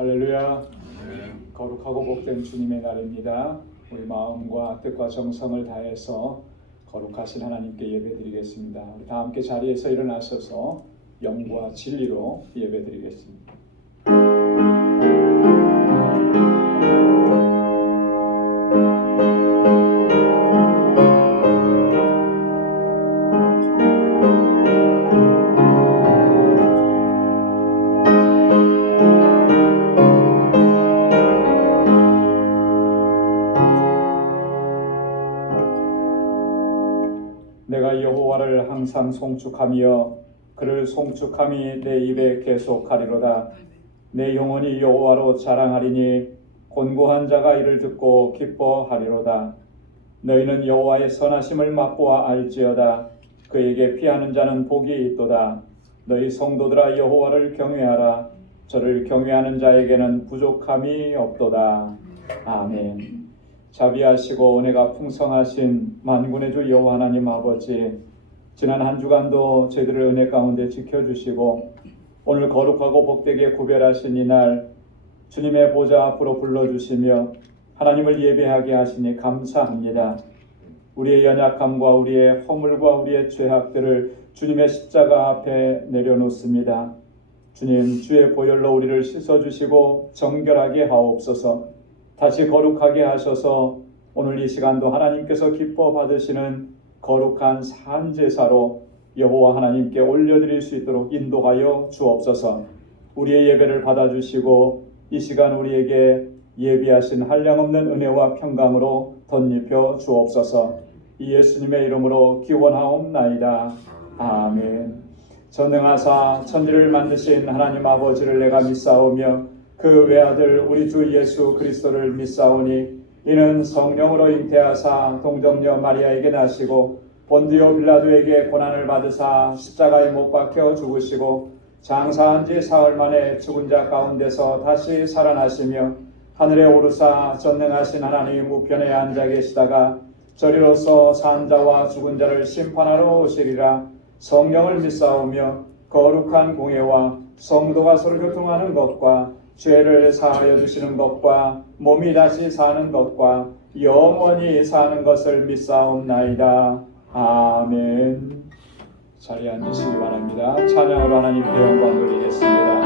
할렐루야. 거룩하고 복된 주님의 날입니다. 우리 마음과 뜻과 정성을 다해서 거룩하신 하나님께 예배드리겠습니다. 우리 다 함께 자리에서 일어나셔서 영과 진리로 예배드리겠습니다. 내가 여호와를 항상 송축하며 그를 송축함이 내 입에 계속하리로다. 내 영혼이 여호와로 자랑하리니 곤고한 자가 이를 듣고 기뻐하리로다. 너희는 여호와의 선하심을 맛보아 알지어다. 그에게 피하는 자는 복이 있도다. 너희 성도들아 여호와를 경외하라. 저를 경외하는 자에게는 부족함이 없도다. 아멘. 자비하시고 은혜가 풍성하신 만군의 주 여호와 하나님 아버지, 지난 한 주간도 저희들을 은혜 가운데 지켜주시고 오늘 거룩하고 복되게 구별하신 이날 주님의 보좌 앞으로 불러주시며 하나님을 예배하게 하시니 감사합니다. 우리의 연약함과 우리의 허물과 우리의 죄악들을 주님의 십자가 앞에 내려놓습니다. 주님, 주의 보혈로 우리를 씻어주시고 정결하게 하옵소서. 다시 거룩하게 하셔서 오늘 이 시간도 하나님께서 기뻐 받으시는 거룩한 산제사로 여호와 하나님께 올려드릴 수 있도록 인도하여 주옵소서. 우리의 예배를 받아주시고 이 시간 우리에게 예비하신 한량없는 은혜와 평강으로 덧입혀 주옵소서. 이 예수님의 이름으로 기원하옵나이다. 아멘. 전능하사 천지를 만드신 하나님 아버지를 내가 믿사오며 그 외아들 우리 주 예수 그리스도를 믿사오니 이는 성령으로 잉태하사 동정녀 마리아에게 나시고 본디오 빌라도에게 고난을 받으사 십자가에 못 박혀 죽으시고 장사한 지 사흘 만에 죽은 자 가운데서 다시 살아나시며 하늘에 오르사 전능하신 하나님 우편에 앉아 계시다가 저리로서 산 자와 죽은 자를 심판하러 오시리라. 성령을 믿사오며 거룩한 공예와 성도가 서로 교통하는 것과 죄를 사하여 주시는 것과 몸이 다시 사는 것과 영원히 사는 것을 믿사옵나이다. 아멘. 자리에 앉으시기 바랍니다. 찬양으로 하나님께 영광 돌리겠습니다.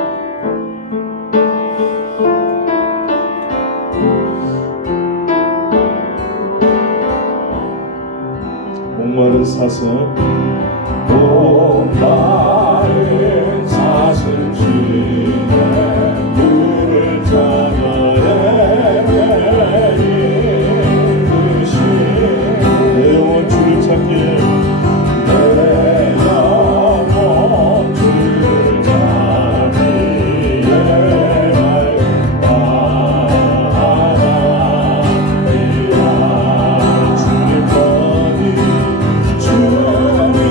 목마른 사슴 목마른 사슴 주의 물을 찾아 헤매이듯이 내 영혼 주를 찾기에 내 영혼 주를 찾기에 바라리라. 주님만이 주님만이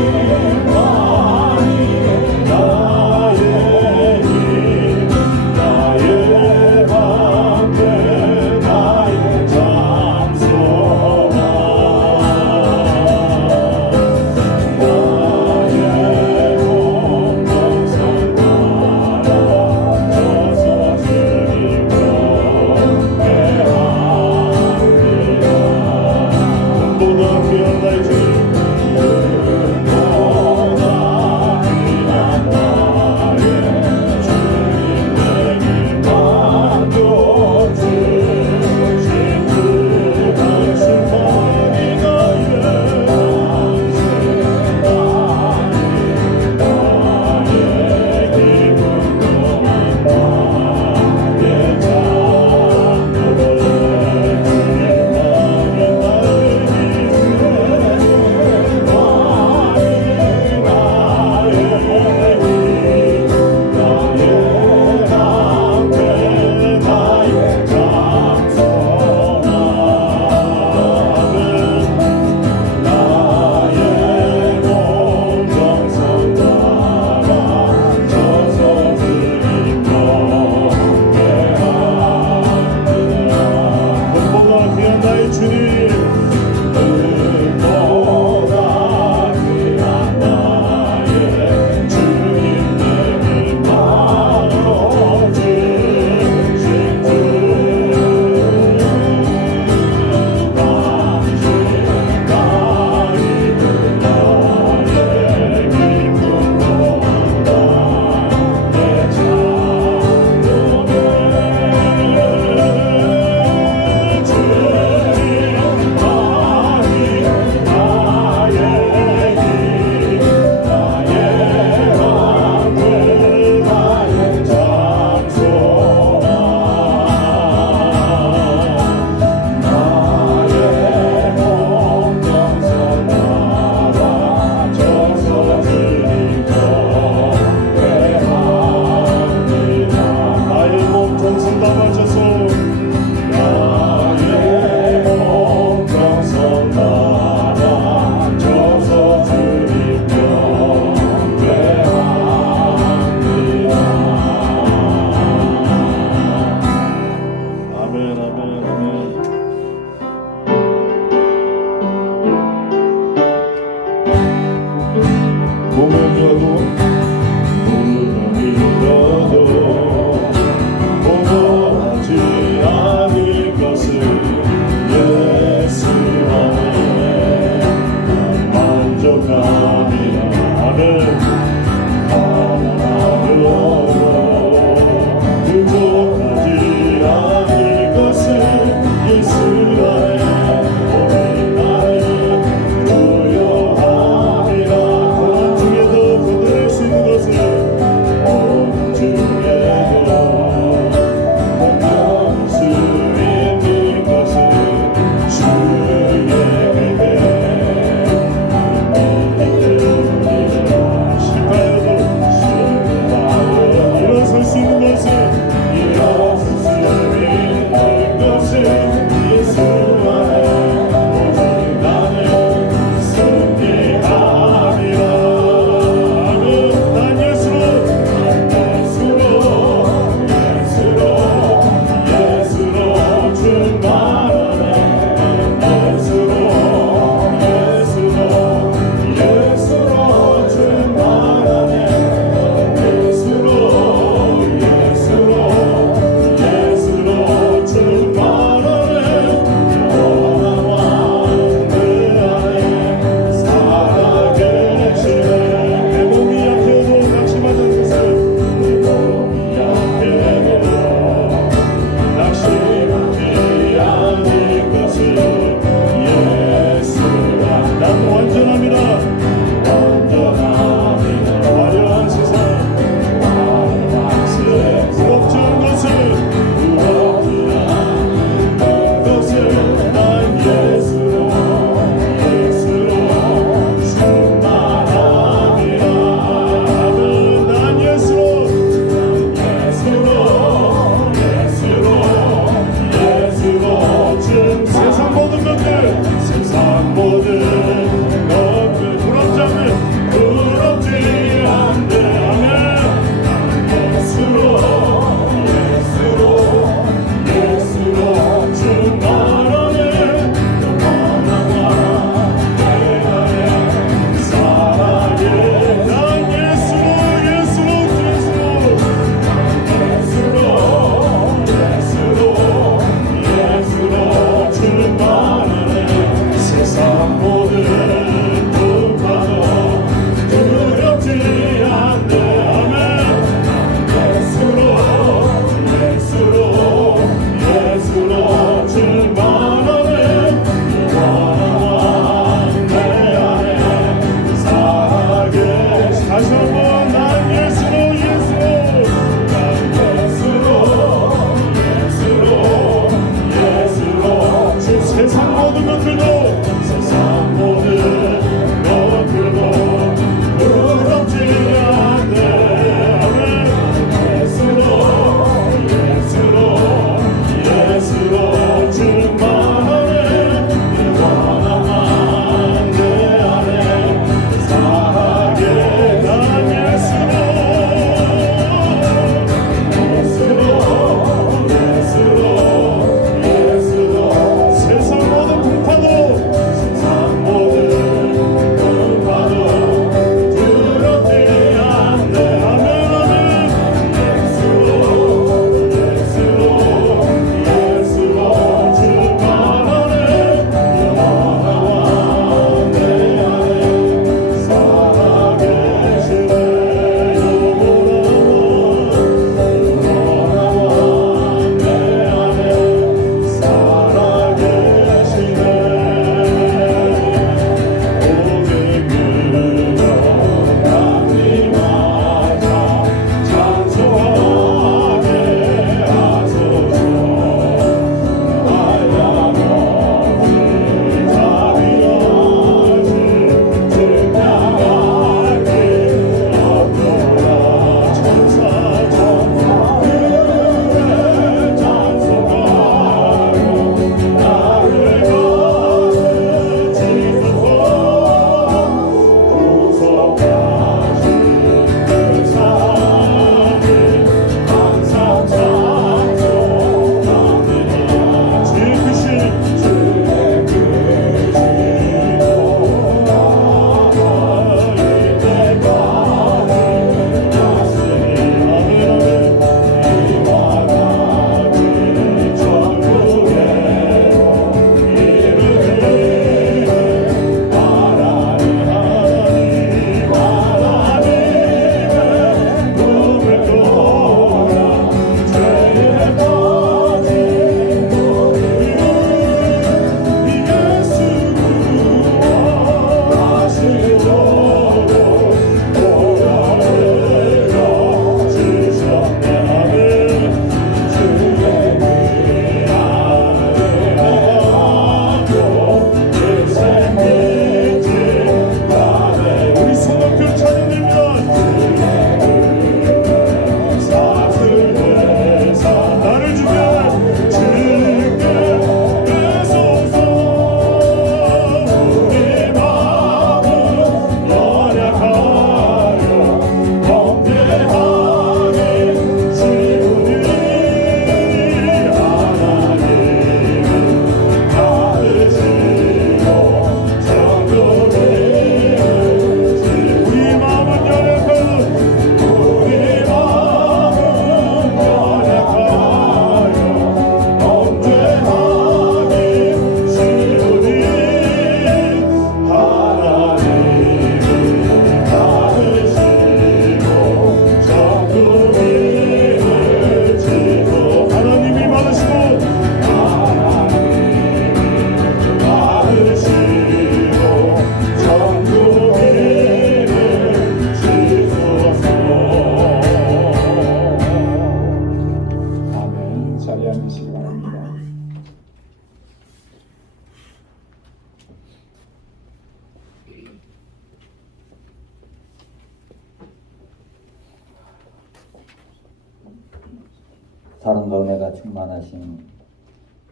사랑과 은혜가 충만하신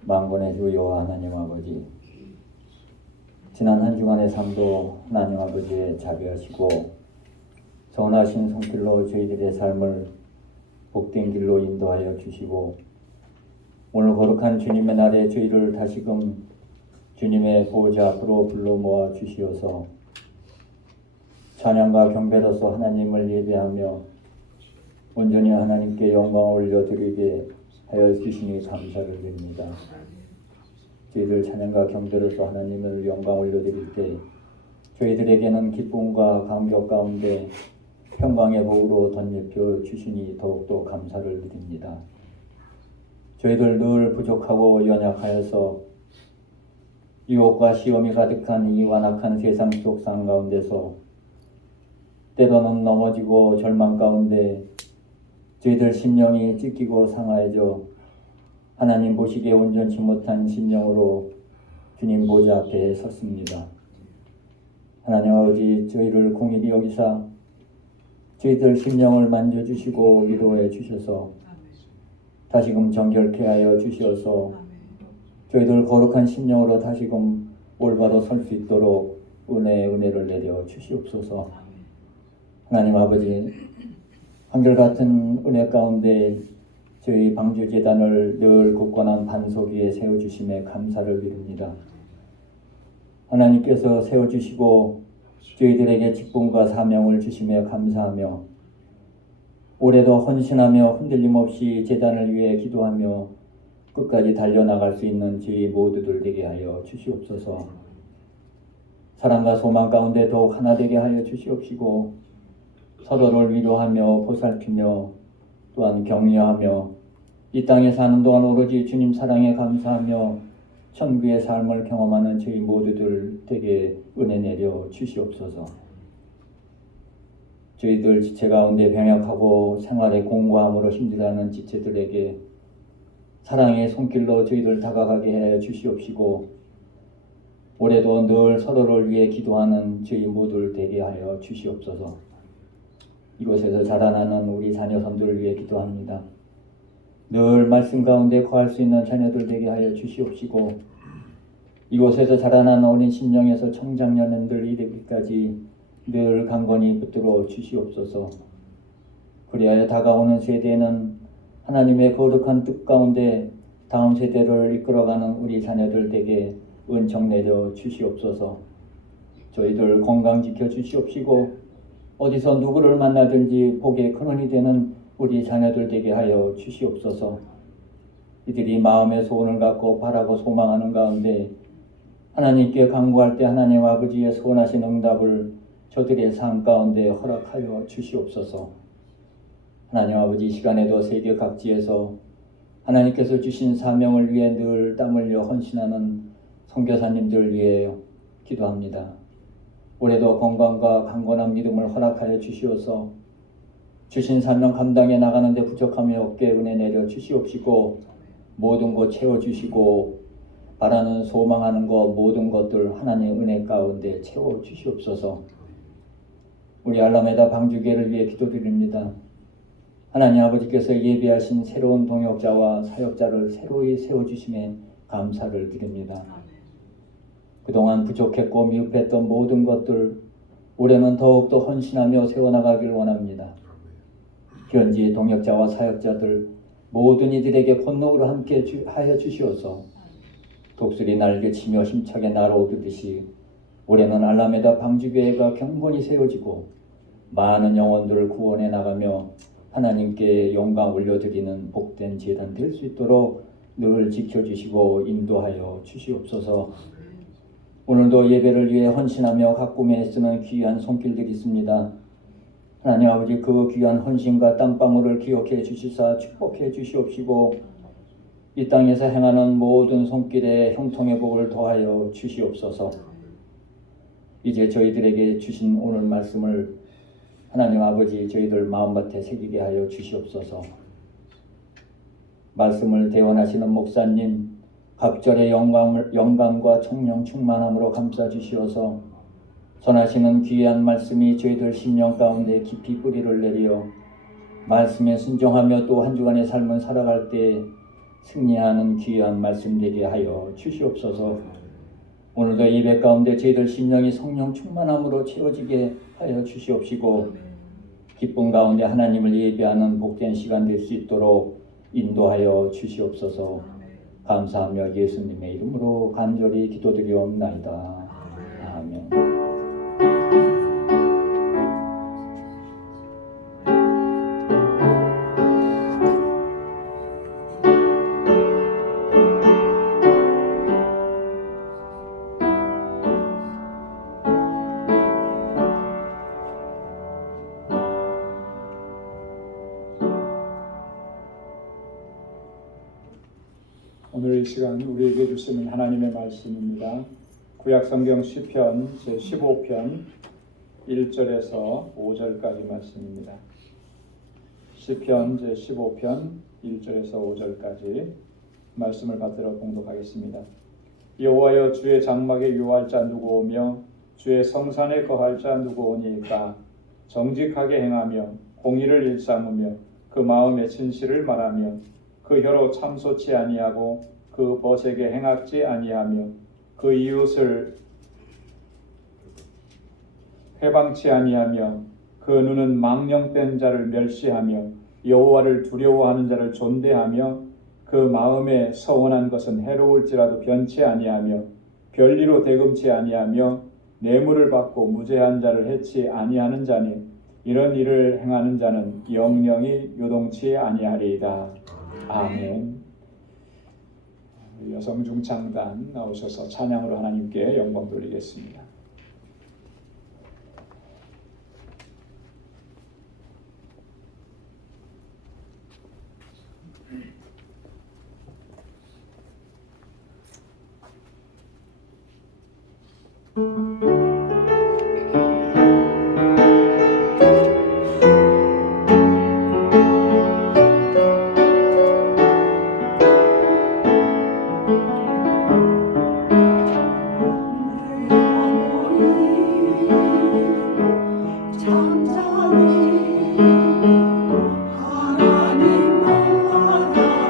만군의 주 여호와 하나님 아버지, 지난 한 주간의 삶도 하나님 아버지의 자비하시고 선하신 손길로 저희들의 삶을 복된 길로 인도하여 주시고, 오늘 거룩한 주님의 날에 저희를 다시금 주님의 보호자 앞으로 불러 모아 주시어서 찬양과 경배로서 하나님을 예배하며 온전히 하나님께 영광을 올려드리게 하여 주시니 감사를 드립니다. 저희들 찬양과 경배로서 하나님을 영광 올려드릴 때 저희들에게는 기쁨과 감격 가운데 평강의 복으로 덧입혀 주시니 더욱더 감사를 드립니다. 저희들 늘 부족하고 연약하여서 유혹과 시험이 가득한 이 완악한 세상 속상 가운데서 때로는 넘어지고 절망 가운데 저희들 심령이 찢기고 상하여져 하나님 보시기에 온전치 못한 심령으로 주님 보좌 앞에 섰습니다. 하나님 아버지, 저희를 공의히 여기사 저희들 심령을 만져주시고 위로해 주셔서 다시금 정결케 하여 주시어서 저희들 거룩한 심령으로 다시금 올바로 설 수 있도록 은혜를 내려 주시옵소서. 하나님 아버지, 한결같은 은혜 가운데 저희 방주재단을 늘 굳건한 반석 위에 세워주심에 감사를 드립니다. 하나님께서 세워주시고 저희들에게 직분과 사명을 주시며 감사하며 올해도 헌신하며 흔들림 없이 재단을 위해 기도하며 끝까지 달려나갈 수 있는 저희 모두들 되게 하여 주시옵소서. 사랑과 소망 가운데 더욱 하나 되게 하여 주시옵시고 서로를 위로하며 보살피며 또한 격려하며 이 땅에 사는 동안 오로지 주님 사랑에 감사하며 천국의 삶을 경험하는 저희 모두들 되게 은혜 내려 주시옵소서. 저희들 지체 가운데 병약하고 생활에 공고함으로 힘들어하는 지체들에게 사랑의 손길로 저희들 다가가게 해 주시옵시고 올해도 늘 서로를 위해 기도하는 저희 모두를 되게 하여 주시옵소서. 이곳에서 자라나는 우리 자녀선들을 위해 기도합니다. 늘 말씀 가운데 거할 수 있는 자녀들 되게 하여 주시옵시고 이곳에서 자라나는 어린 심령에서 청장년들 이르기까지 늘 강건히 붙들어 주시옵소서. 그리하여 다가오는 세대에는 하나님의 거룩한 뜻 가운데 다음 세대를 이끌어가는 우리 자녀들 되게 은총 내려 주시옵소서. 저희들 건강 지켜 주시옵시고 어디서 누구를 만나든지 복의 근원이 되는 우리 자녀들 되게 하여 주시옵소서. 이들이 마음의 소원을 갖고 바라고 소망하는 가운데 하나님께 간구할 때 하나님 아버지의 선하신 응답을 저들의 삶 가운데 허락하여 주시옵소서. 하나님 아버지, 이 시간에도 세계 각지에서 하나님께서 주신 사명을 위해 늘 땀 흘려 헌신하는 선교사님들 위해 기도합니다. 올해도 건강과 강건한 믿음을 허락하여 주시어서 주신 사명 감당해 나가는데 부족함이 없게 은혜 내려 주시옵시고 모든 것 채워주시고 바라는 소망하는 것 모든 것들 하나님의 은혜 가운데 채워주시옵소서. 우리 알라메다 방주교회를 위해 기도드립니다. 하나님 아버지께서 예비하신 새로운 동역자와 사역자를 새로이 세워주심에 감사를 드립니다. 그동안 부족했고 미흡했던 모든 것들 올해는 더욱더 헌신하며 세워나가길 원합니다. 현지 동역자와 사역자들 모든 이들에게 본능으로 함께 하여 주시어서 독수리 날개치며 힘차게 날아오듯이 올해는 알라메다 방주교회가 경건히 세워지고 많은 영혼들을 구원해 나가며 하나님께 영광 올려드리는 복된 제단 될 수 있도록 늘 지켜주시고 인도하여 주시옵소서. 오늘도 예배를 위해 헌신하며 가꾸며 애쓰는 귀한 손길들이 있습니다. 하나님 아버지, 그 귀한 헌신과 땀방울을 기억해 주시사 축복해 주시옵시고 이 땅에서 행하는 모든 손길에 형통의 복을 더하여 주시옵소서. 이제 저희들에게 주신 오늘 말씀을 하나님 아버지 저희들 마음밭에 새기게 하여 주시옵소서. 말씀을 대원하시는 목사님 갑절의 영감과 청령 충만함으로 감싸 주시어서 선하시는 귀한 말씀이 저희들 심령 가운데 깊이 뿌리를 내려 말씀에 순종하며 또 한 주간의 삶을 살아갈 때 승리하는 귀한 말씀 되게 하여 주시옵소서. 오늘도 예배 가운데 저희들 심령이 성령 충만함으로 채워지게 하여 주시옵시고 기쁨 가운데 하나님을 예배하는 복된 시간 될 수 있도록 인도하여 주시옵소서. 감사하며 예수님의 이름으로 간절히 기도드리옵나이다. 아멘. 오늘 이 시간 우리에게 주시는 하나님의 말씀입니다. 구약성경 시편 제15편 1절에서 5절까지 말씀입니다. 시편 제15편 1절에서 5절까지 말씀을 받들어 봉독하겠습니다. 여호와여, 주의 장막에 유할 자 누구 오며 주의 성산에 거할 자 누구 오니까? 정직하게 행하며 공의를 일삼으며 그 마음의 진실을 말하며 그 혀로 참소치 아니하고 그 벗에게 행악지 아니하며 그 이웃을 회방치 아니하며 그 눈은 망령된 자를 멸시하며 여호와를 두려워하는 자를 존대하며 그 마음에 서원한 것은 해로울지라도 변치 아니하며 별리로 대금치 아니하며 뇌물을 받고 무죄한 자를 해치 아니하는 자니 이런 일을 행하는 자는 영영이 요동치 아니하리이다. 아멘. 여성 중창단 나오셔서 찬양으로 하나님께 영광 돌리겠습니다. 잠잠히 하나님 만나라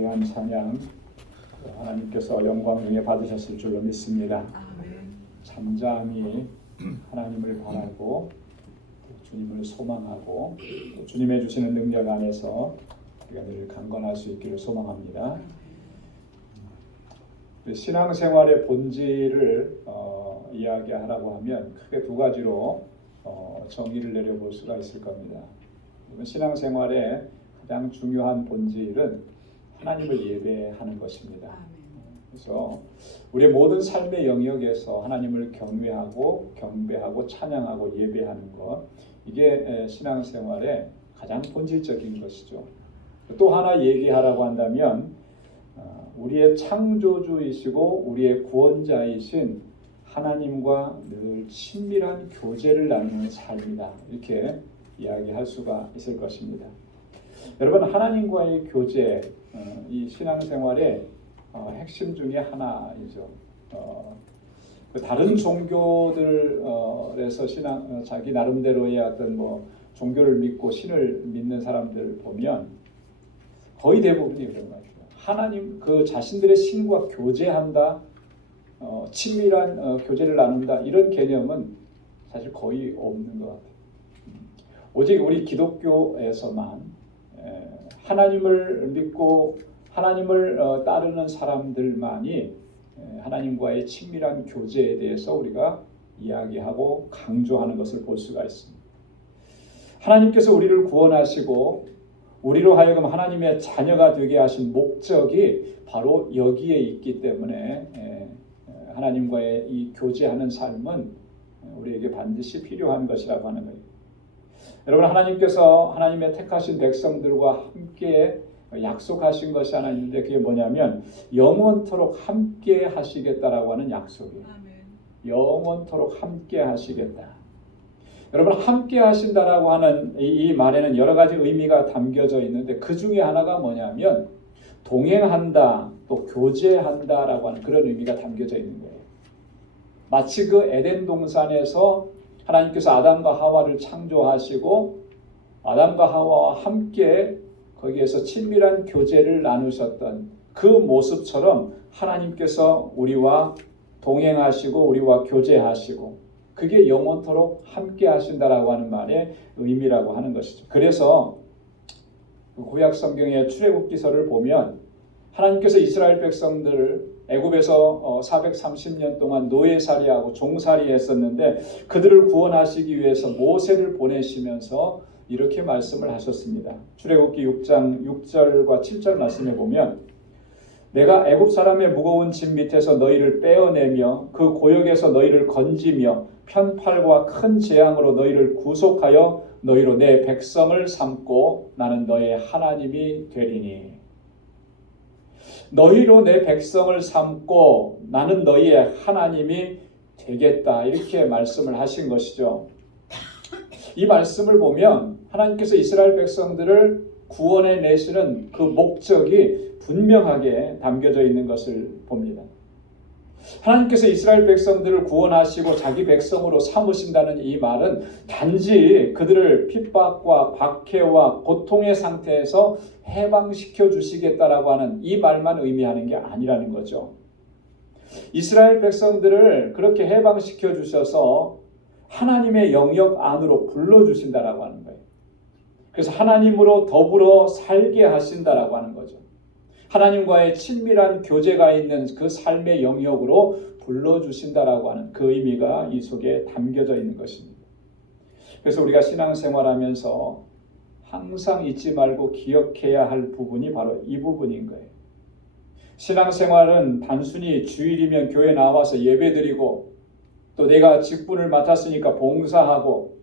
귀한 찬양 하나님께서 영광 중에 받으셨을 줄로 믿습니다. 잠잠히 하나님을 바라고 주님을 소망하고 또 주님의 주시는 능력 안에서 우리가 늘 강건할 수 있기를 소망합니다. 신앙생활의 본질을 이야기하라고 하면 크게 두 가지로 정의를 내려볼 수가 있을 겁니다. 신앙생활의 가장 중요한 본질은 하나님을 예배하는 것입니다. 그래서 우리의 모든 삶의 영역에서 하나님을 경외하고 경배하고 찬양하고 예배하는 것, 이게 신앙생활의 가장 본질적인 것이죠. 또 하나 얘기하라고 한다면 우리의 창조주이시고 우리의 구원자이신 하나님과 늘 친밀한 교제를 나누는 삶이다, 이렇게 이야기할 수가 있을 것입니다. 여러분, 하나님과의 교제, 이 신앙생활의 핵심 중에 하나이죠. 다른 종교들에서 자기 나름대로의 어떤 종교를 믿고 신을 믿는 사람들 보면 거의 대부분이 그런 것 같아요. 하나님 그 자신들의 신과 교제한다, 친밀한 교제를 나눈다, 이런 개념은 사실 거의 없는 것 같아요. 오직 우리 기독교에서만 하나님을 믿고 하나님을 따르는 사람들만이 하나님과의 친밀한 교제에 대해서 우리가 이야기하고 강조하는 것을 볼 수가 있습니다. 하나님께서 우리를 구원하시고 우리로 하여금 하나님의 자녀가 되게 하신 목적이 바로 여기에 있기 때문에 하나님과의 이 교제하는 삶은 우리에게 반드시 필요한 것이라고 하는 거예요. 여러분, 하나님께서 하나님의 택하신 백성들과 함께 약속하신 것이 하나 있는데 그게 뭐냐면 영원토록 함께 하시겠다라고 하는 약속이에요. 영원토록 함께 하시겠다. 여러분, 함께 하신다라고 하는 이 말에는 여러 가지 의미가 담겨져 있는데 그 중에 하나가 뭐냐면 동행한다, 또 교제한다라고 하는 그런 의미가 담겨져 있는 거예요. 마치 그 에덴 동산에서 하나님께서 아담과 하와를 창조하시고 아담과 하와와 함께 거기에서 친밀한 교제를 나누셨던 그 모습처럼 하나님께서 우리와 동행하시고 우리와 교제하시고 그게 영원토록 함께 하신다라고 하는 말의 의미라고 하는 것이죠. 그래서 구약 성경의 출애굽기서를 보면 하나님께서 이스라엘 백성들을 애굽에서 430년 동안 노예살이하고 종살이 했었는데 그들을 구원하시기 위해서 모세를 보내시면서 이렇게 말씀을 하셨습니다. 출애굽기 6장 6절과 7절 말씀에 보면 내가 애굽 사람의 무거운 짐 밑에서 너희를 빼어내며 그 고역에서 너희를 건지며 편팔과 큰 재앙으로 너희를 구속하여 너희로 내 백성을 삼고 나는 너의 하나님이 되리니. 너희로 내 백성을 삼고 나는 너희의 하나님이 되겠다, 이렇게 말씀을 하신 것이죠. 이 말씀을 보면 하나님께서 이스라엘 백성들을 구원해 내시는 그 목적이 분명하게 담겨져 있는 것을 봅니다. 하나님께서 이스라엘 백성들을 구원하시고 자기 백성으로 삼으신다는 이 말은 단지 그들을 핍박과 박해와 고통의 상태에서 해방시켜 주시겠다라고 하는 이 말만 의미하는 게 아니라는 거죠. 이스라엘 백성들을 그렇게 해방시켜 주셔서 하나님의 영역 안으로 불러주신다라고 하는 거예요. 그래서 하나님으로 더불어 살게 하신다라고 하는 거죠. 하나님과의 친밀한 교제가 있는 그 삶의 영역으로 불러주신다라고 하는 그 의미가 이 속에 담겨져 있는 것입니다. 그래서 우리가 신앙생활하면서 항상 잊지 말고 기억해야 할 부분이 바로 이 부분인 거예요. 신앙생활은 단순히 주일이면 교회 나와서 예배드리고 또 내가 직분을 맡았으니까 봉사하고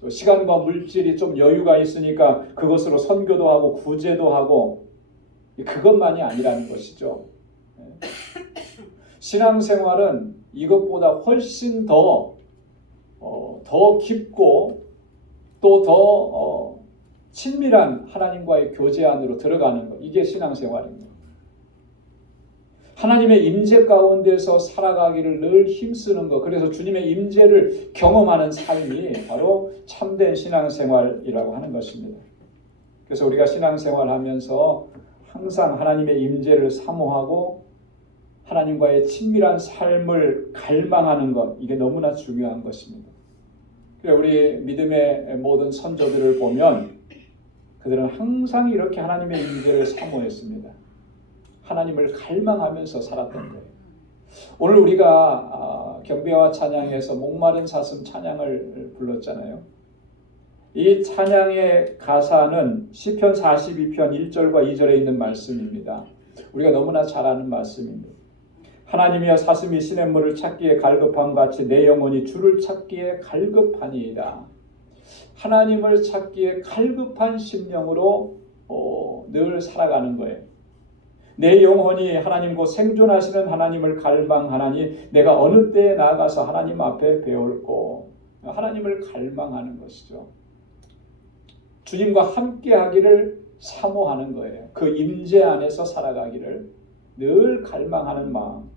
또 시간과 물질이 좀 여유가 있으니까 그것으로 선교도 하고 구제도 하고 그것만이 아니라는 것이죠. 신앙생활은 이것보다 훨씬 더 깊고 또 더 친밀한 하나님과의 교제 안으로 들어가는 것, 이게 신앙생활입니다. 하나님의 임재 가운데서 살아가기를 늘 힘쓰는 것, 그래서 주님의 임재를 경험하는 삶이 바로 참된 신앙생활이라고 하는 것입니다. 그래서 우리가 신앙생활하면서 항상 하나님의 임재를 사모하고 하나님과의 친밀한 삶을 갈망하는 것, 이게 너무나 중요한 것입니다. 그래, 우리 믿음의 모든 선조들을 보면 그들은 항상 이렇게 하나님의 임재를 사모했습니다. 하나님을 갈망하면서 살았던 거예요. 오늘 우리가 경배와 찬양에서 목마른 사슴 찬양을 불렀잖아요. 이 찬양의 가사는 시편 42편 1절과 2절에 있는 말씀입니다. 우리가 너무나 잘 아는 말씀입니다. 하나님이여 사슴이 시냇물을 찾기에 갈급함 같이 내 영혼이 주를 찾기에 갈급하니이다. 하나님을 찾기에 갈급한 심령으로 늘 살아가는 거예요. 내 영혼이 하나님 곧 생존하시는 하나님을 갈망하나니 내가 어느 때에 나아가서 하나님 앞에 배울고, 하나님을 갈망하는 것이죠. 주님과 함께하기를 사모하는 거예요. 그 임재 안에서 살아가기를 늘 갈망하는 마음.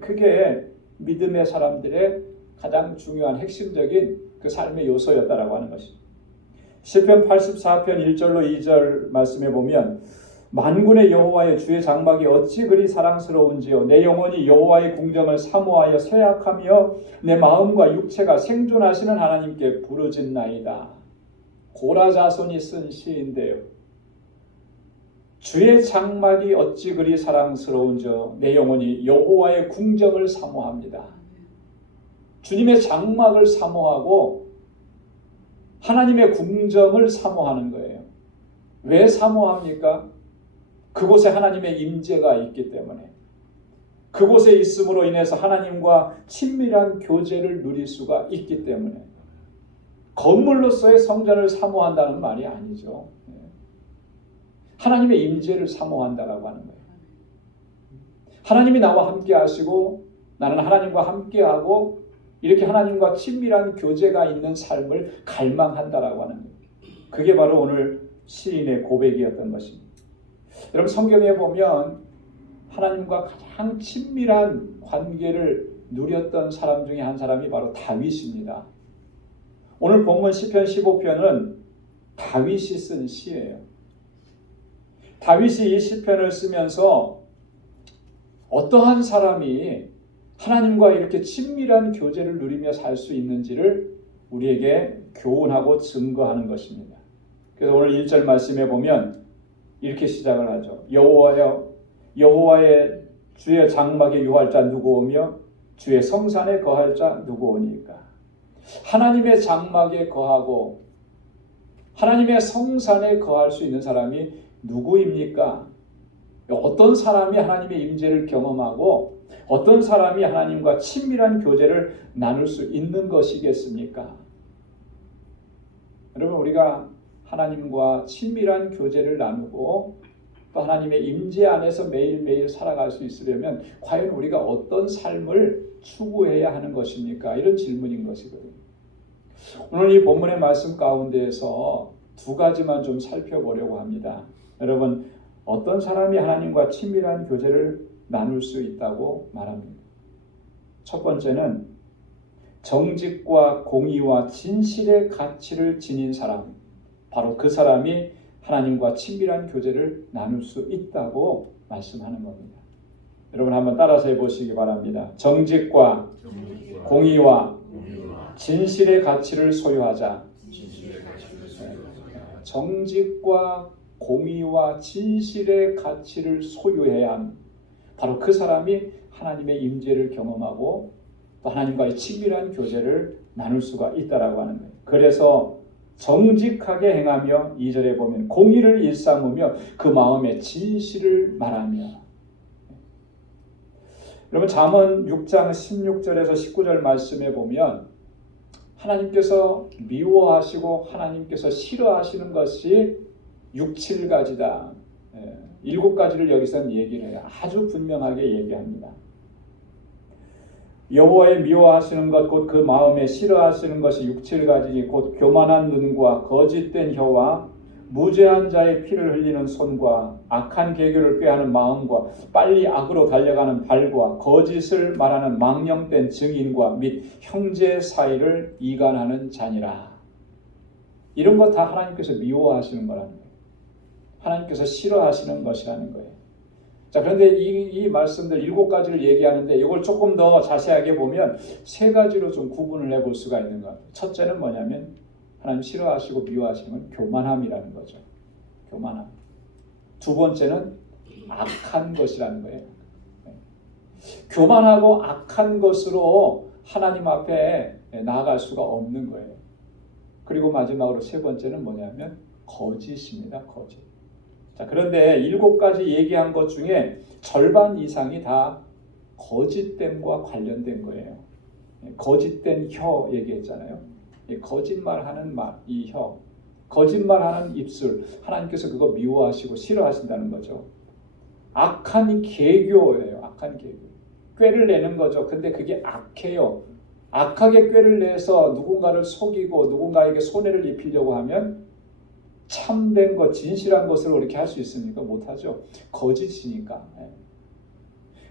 그게 믿음의 사람들의 가장 중요한 핵심적인 그 삶의 요소였다라고 하는 것입니다. 시편 84편 1절로 2절 말씀에 보면 만군의 여호와의 주의 장막이 어찌 그리 사랑스러운지요. 내 영혼이 여호와의 궁정을 사모하여 쇠약하며 내 마음과 육체가 생존하시는 하나님께 부르짖나이다. 고라 자손이 쓴 시인데요. 주의 장막이 어찌 그리 사랑스러운지요. 내 영혼이 여호와의 궁정을 사모합니다. 주님의 장막을 사모하고 하나님의 궁정을 사모하는 거예요. 왜 사모합니까? 그곳에 하나님의 임재가 있기 때문에, 그곳에 있음으로 인해서 하나님과 친밀한 교제를 누릴 수가 있기 때문에. 건물로서의 성전을 사모한다는 말이 아니죠. 하나님의 임재를 사모한다라고 하는 거예요. 하나님이 나와 함께 하시고 나는 하나님과 함께 하고 이렇게 하나님과 친밀한 교제가 있는 삶을 갈망한다라고 하는 거예요. 그게 바로 오늘 시인의 고백이었던 것입니다. 여러분, 성경에 보면 하나님과 가장 친밀한 관계를 누렸던 사람 중에 한 사람이 바로 다윗입니다. 오늘 본문 시편 15편은 다윗이 쓴 시예요. 다윗이 이 시편을 쓰면서 어떠한 사람이 하나님과 이렇게 친밀한 교제를 누리며 살 수 있는지를 우리에게 교훈하고 증거하는 것입니다. 그래서 오늘 1절 말씀에 보면 이렇게 시작을 하죠. 여호와여, 여호와의 주의 장막에 유할 자 누구오며 주의 성산에 거할 자 누구오니까. 하나님의 장막에 거하고 하나님의 성산에 거할 수 있는 사람이 누구입니까? 어떤 사람이 하나님의 임재를 경험하고 어떤 사람이 하나님과 친밀한 교제를 나눌 수 있는 것이겠습니까? 여러분, 우리가 하나님과 친밀한 교제를 나누고 또 하나님의 임재 안에서 매일매일 살아갈 수 있으려면 과연 우리가 어떤 삶을 추구해야 하는 것입니까? 이런 질문인 것이거든요. 오늘 이 본문의 말씀 가운데에서 두 가지만 좀 살펴보려고 합니다. 여러분, 어떤 사람이 하나님과 친밀한 교제를 나눌 수 있다고 말합니다. 첫 번째는 정직과 공의와 진실의 가치를 지닌 사람, 바로 그 사람이 하나님과 친밀한 교제를 나눌 수 있다고 말씀하는 겁니다. 여러분, 한번 따라서 해보시기 바랍니다. 정직과 공의와 진실의 가치를 소유하자. 정직과 공의와 진실의 가치를 소유해야 함. 바로 그 사람이 하나님의 임재를 경험하고 또 하나님과의 친밀한 교제를 나눌 수가 있다라고 하는 거예요. 그래서 정직하게 행하며 2절에 보면 공의를 일삼으며 그 마음에 진실을 말하며. 여러분, 잠언 6장 16절에서 19절 말씀에 보면 하나님께서 미워하시고 하나님께서 싫어하시는 것이 6, 7가지다. 7가지를 여기서는 얘기를 해요. 아주 분명하게 얘기합니다. 여호와의 미워하시는 것 곧 그 마음에 싫어하시는 것이 6, 7가지니 곧 교만한 눈과 거짓된 혀와 무죄한 자의 피를 흘리는 손과 악한 계교를 꾀하는 마음과 빨리 악으로 달려가는 발과 거짓을 말하는 망령된 증인과 및 형제 사이를 이간하는 자니라. 이런 것 다 하나님께서 미워하시는 거랍니다. 하나님께서 싫어하시는 것이라는 거예요. 자, 그런데 이 말씀들 7가지를 얘기하는데 이걸 조금 더 자세하게 보면 3가지로 좀 구분을 해볼 수가 있는 것 같아요. 첫째는 뭐냐면 하나님 싫어하시고 미워하시는 건 교만함이라는 거죠. 교만함. 두 번째는 악한 것이라는 거예요. 교만하고 악한 것으로 하나님 앞에 나아갈 수가 없는 거예요. 그리고 마지막으로 3번째는 뭐냐면 거짓입니다. 거짓. 자, 그런데 7가지 얘기한 것 중에 절반 이상이 다 거짓됨과 관련된 거예요. 거짓된 혀 얘기했잖아요. 거짓말하는 말, 이 혀, 거짓말하는 입술, 하나님께서 그거 미워하시고 싫어하신다는 거죠. 악한 계교예요. 악한 계교. 꾀를 내는 거죠. 근데 그게 악해요. 악하게 꾀를 내서 누군가를 속이고 누군가에게 손해를 입히려고 하면 참된 것, 진실한 것으로 이렇게 할 수 있습니까? 못하죠. 거짓이니까.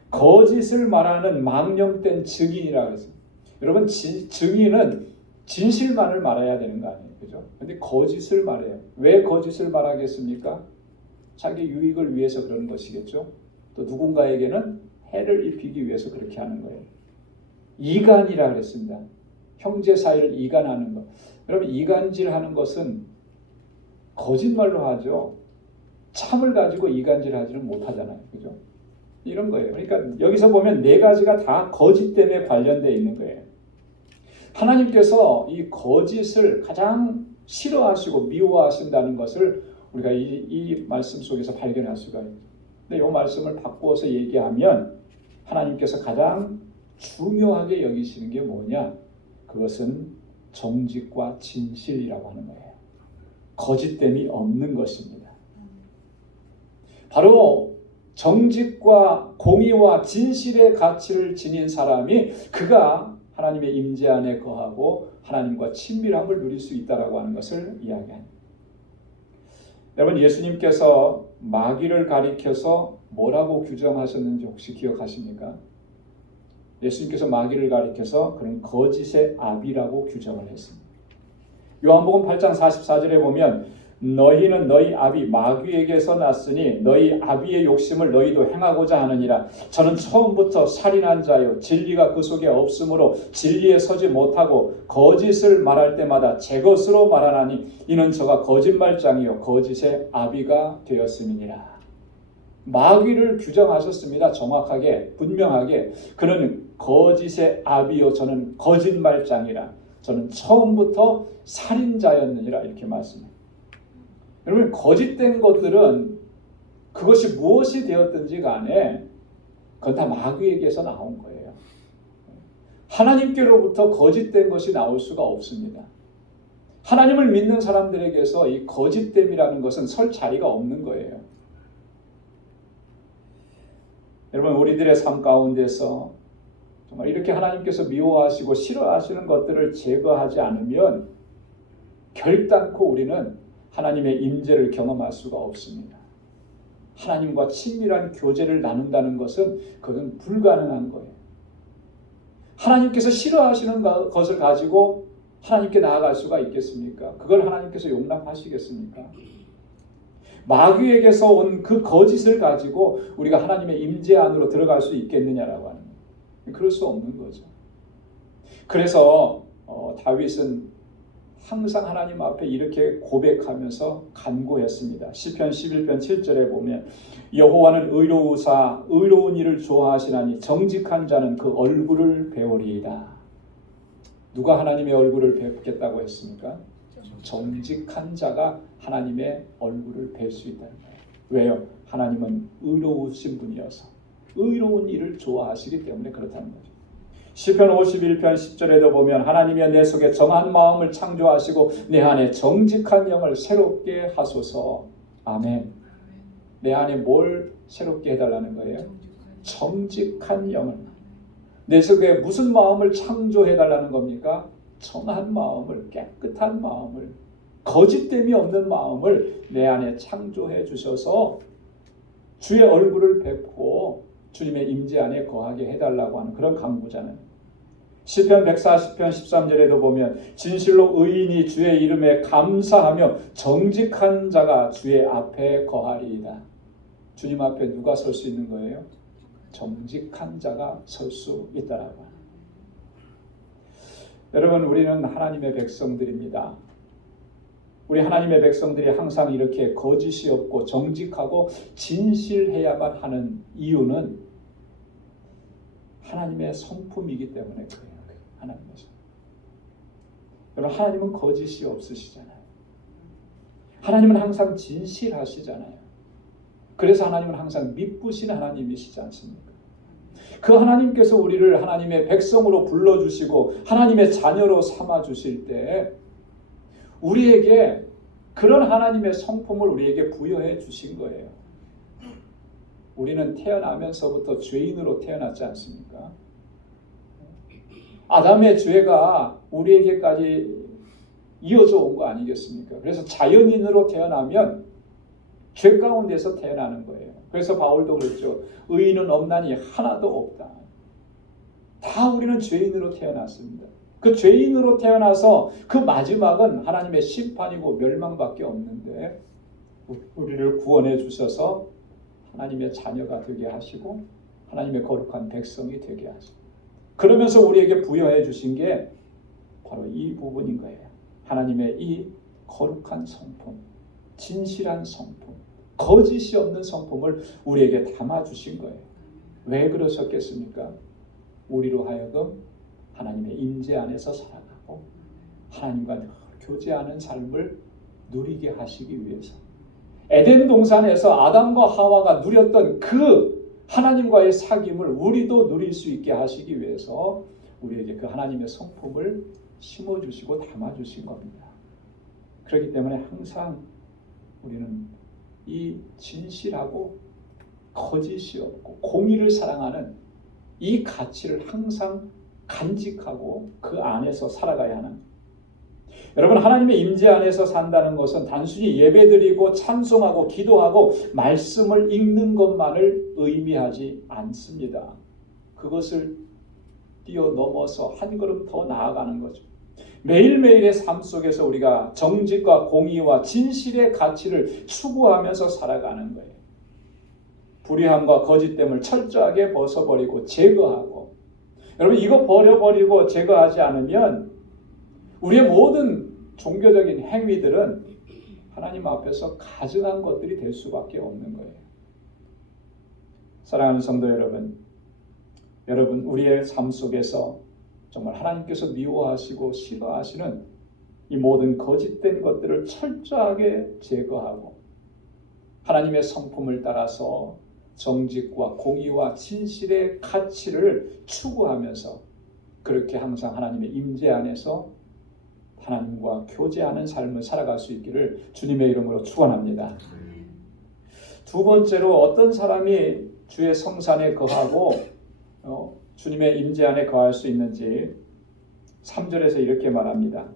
거짓을 말하는 망령된 증인이라고 했습니다. 여러분, 증인은 진실만을 말해야 되는 거 아니에요? 그죠? 근데 거짓을 말해요. 왜 거짓을 말하겠습니까? 자기 유익을 위해서 그러는 것이겠죠. 또 누군가에게는 해를 입히기 위해서 그렇게 하는 거예요. 이간이라 그랬습니다. 형제 사이를 이간하는 것. 여러분, 이간질하는 것은 거짓말로 하죠. 참을 가지고 이간질하지는 못하잖아요. 그죠? 이런 거예요. 그러니까 여기서 보면 4가지가 다 거짓 때문에 관련되어 있는 거예요. 하나님께서 이 거짓을 가장 싫어하시고 미워하신다는 것을 우리가 이 말씀 속에서 발견할 수가 있죠. 근데 이 말씀을 바꾸어서 얘기하면 하나님께서 가장 중요하게 여기시는 게 뭐냐? 그것은 정직과 진실이라고 하는 거예요. 거짓됨이 없는 것입니다. 바로 정직과 공의와 진실의 가치를 지닌 사람이 그가 하나님의 임재 안에 거하고 하나님과 친밀함을 누릴 수 있다라고 하는 것을 이야기합니다. 여러분, 예수님께서 마귀를 가리켜서 뭐라고 규정하셨는지 혹시 기억하십니까? 예수님께서 마귀를 가리켜서 그런 거짓의 아비라고 규정을 했습니다. 요한복음 8장 44절에 보면 너희는 너희 아비 마귀에게서 났으니 너희 아비의 욕심을 너희도 행하고자 하느니라. 저는 처음부터 살인한 자요 진리가 그 속에 없으므로 진리에 서지 못하고 거짓을 말할 때마다 제 것으로 말하나니 이는 저가 거짓말장이요 거짓의 아비가 되었음이니라. 마귀를 규정하셨습니다. 정확하게 분명하게. 그는 거짓의 아비요 저는 거짓말장이라. 저는 처음부터 살인자였느니라 이렇게 말씀합니다. 여러분, 거짓된 것들은 그것이 무엇이 되었든지 간에 그건 다 마귀에게서 나온 거예요. 하나님께로부터 거짓된 것이 나올 수가 없습니다. 하나님을 믿는 사람들에게서 이 거짓됨이라는 것은 설 자리가 없는 거예요. 여러분, 우리들의 삶 가운데서 정말 이렇게 하나님께서 미워하시고 싫어하시는 것들을 제거하지 않으면 결단코 우리는 하나님의 임재를 경험할 수가 없습니다. 하나님과 친밀한 교제를 나눈다는 것은 그건 불가능한 거예요. 하나님께서 싫어하시는 것을 가지고 하나님께 나아갈 수가 있겠습니까? 그걸 하나님께서 용납하시겠습니까? 마귀에게서 온 그 거짓을 가지고 우리가 하나님의 임재 안으로 들어갈 수 있겠느냐라고 하는 거예요. 그럴 수 없는 거죠. 그래서 다윗은 항상 하나님 앞에 이렇게 고백하면서 간구했습니다. 시편 11편 7절에 보면 여호와는 의로우사 의로운 일을 좋아하시나니 정직한 자는 그 얼굴을 배우리이다. 누가 하나님의 얼굴을 뵙겠다고 했습니까? 정직한 자가 하나님의 얼굴을 뵐 수 있다는 거예요. 왜요? 하나님은 의로우신 분이어서 의로운 일을 좋아하시기 때문에 그렇다는 거죠. 시편 51편 10절에도 보면 하나님이여 내 속에 정한 마음을 창조하시고 내 안에 정직한 영을 새롭게 하소서. 아멘. 내 안에 뭘 새롭게 해달라는 거예요? 정직한 영을. 내 속에 무슨 마음을 창조해달라는 겁니까? 정한 마음을, 깨끗한 마음을, 거짓됨이 없는 마음을 내 안에 창조해 주셔서 주의 얼굴을 뵙고 주님의 임재 안에 거하게 해달라고 하는 그런 간구잖아요. 시편 140편 13절에도 보면 진실로 의인이 주의 이름에 감사하며 정직한 자가 주의 앞에 거하리이다. 주님 앞에 누가 설 수 있는 거예요? 정직한 자가 설 수 있다라고. 여러분, 우리는 하나님의 백성들입니다. 우리 하나님의 백성들이 항상 이렇게 거짓이 없고 정직하고 진실해야만 하는 이유는 하나님의 성품이기 때문에 그래요. 하나님의 성품. 여러분, 하나님은 거짓이 없으시잖아요. 하나님은 항상 진실하시잖아요. 그래서 하나님은 항상 미쁘신 하나님이시지 않습니까? 그 하나님께서 우리를 하나님의 백성으로 불러주시고 하나님의 자녀로 삼아주실 때 우리에게 그런 하나님의 성품을 우리에게 부여해 주신 거예요. 우리는 태어나면서부터 죄인으로 태어났지 않습니까? 아담의 죄가 우리에게까지 이어져 온 거 아니겠습니까? 그래서 자연인으로 태어나면 죄 가운데서 태어나는 거예요. 그래서 바울도 그랬죠. 의인은 없나니 하나도 없다. 다 우리는 죄인으로 태어났습니다. 그 죄인으로 태어나서 그 마지막은 하나님의 심판이고 멸망밖에 없는데 우리를 구원해 주셔서 하나님의 자녀가 되게 하시고 하나님의 거룩한 백성이 되게 하시고 그러면서 우리에게 부여해 주신 게 바로 이 부분인 거예요. 하나님의 이 거룩한 성품, 진실한 성품, 거짓이 없는 성품을 우리에게 담아주신 거예요. 왜 그러셨겠습니까? 우리로 하여금 하나님의 임재 안에서 살아가고 하나님과 늘 교제하는 삶을 누리게 하시기 위해서 에덴 동산에서 아담과 하와가 누렸던 그 하나님과의 사귐을 우리도 누릴 수 있게 하시기 위해서 우리에게 그 하나님의 성품을 심어주시고 담아주신 겁니다. 그렇기 때문에 항상 우리는 이 진실하고 거짓이 없고 공의를 사랑하는 이 가치를 항상 간직하고 그 안에서 살아가야 하는. 여러분, 하나님의 임재 안에서 산다는 것은 단순히 예배드리고 찬송하고 기도하고 말씀을 읽는 것만을 의미하지 않습니다. 그것을 뛰어넘어서 한 걸음 더 나아가는 거죠. 매일매일의 삶 속에서 우리가 정직과 공의와 진실의 가치를 추구하면서 살아가는 거예요. 불의함과 거짓됨을 철저하게 벗어버리고 제거하고, 여러분, 이거 버려버리고 제거하지 않으면 우리의 모든 종교적인 행위들은 하나님 앞에서 가증한 것들이 될 수밖에 없는 거예요. 사랑하는 성도 여러분, 우리의 삶 속에서 정말 하나님께서 미워하시고 싫어하시는 이 모든 거짓된 것들을 철저하게 제거하고 하나님의 성품을 따라서 정직과 공의와 진실의 가치를 추구하면서 그렇게 항상 하나님의 임재 안에서 하나님과 교제하는 삶을 살아갈 수 있기를 주님의 이름으로 축원합니다. 두 번째로 어떤 사람이 주의 성산에 거하고 주님의 임재 안에 거할 수 있는지 3절에서 이렇게 말합니다.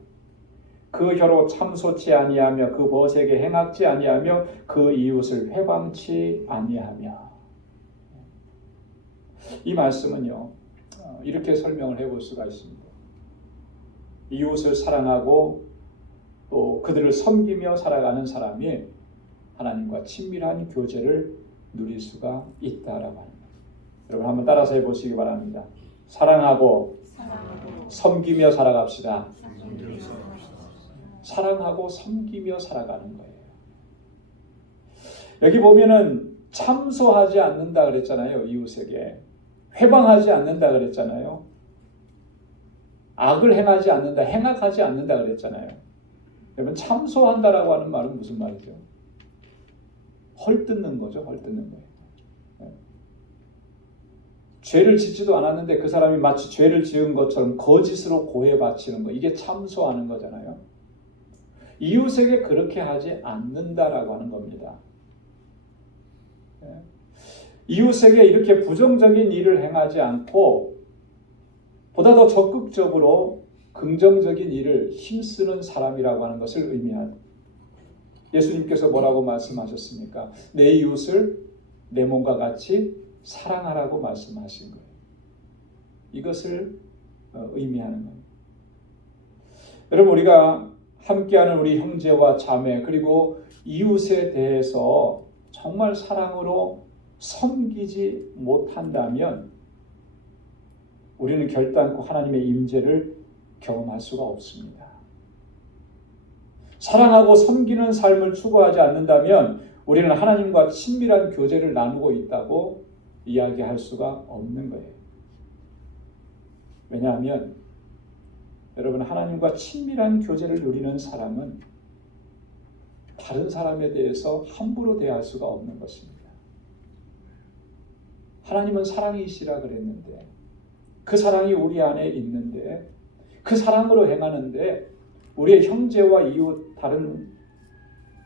그 혀로 참소치 아니하며 그 벗에게 행악지 아니하며 그 이웃을 회방치 아니하며. 이 말씀은요, 이렇게 설명을 해볼 수가 있습니다. 이웃을 사랑하고 또 그들을 섬기며 살아가는 사람이 하나님과 친밀한 교제를 누릴 수가 있다라고 합니다. 여러분 한번 따라서 해보시기 바랍니다. 사랑하고 섬기며 살아갑시다. 사랑하고 섬기며 살아가는 거예요. 여기 보면은 참소하지 않는다 그랬잖아요. 이웃에게 회방하지 않는다 그랬잖아요. 악을 행하지 않는다, 행악하지 않는다 그랬잖아요. 여러분, 참소한다라고 하는 말은 무슨 말이죠? 헐뜯는 거죠. 헐뜯는 거예요. 죄를 짓지도 않았는데 그 사람이 마치 죄를 지은 것처럼 거짓으로 고해 바치는 거, 이게 참소하는 거잖아요. 이웃에게 그렇게 하지 않는다라고 하는 겁니다. 이웃에게 이렇게 부정적인 일을 행하지 않고 보다 더 적극적으로 긍정적인 일을 힘쓰는 사람이라고 하는 것을 의미합니다. 예수님께서 뭐라고 말씀하셨습니까? 내 이웃을 내 몸과 같이 사랑하라고 말씀하신 거예요. 이것을 의미하는 겁니다. 여러분, 우리가 함께하는 우리 형제와 자매 그리고 이웃에 대해서 정말 사랑으로 섬기지 못한다면 우리는 결단코 하나님의 임재를 경험할 수가 없습니다. 사랑하고 섬기는 삶을 추구하지 않는다면 우리는 하나님과 친밀한 교제를 나누고 있다고 이야기할 수가 없는 거예요. 왜냐하면 여러분, 하나님과 친밀한 교제를 누리는 사람은 다른 사람에 대해서 함부로 대할 수가 없는 것입니다. 하나님은 사랑이시라 그랬는데 그 사랑이 우리 안에 있는데 그 사랑으로 행하는데 우리의 형제와 이웃 다른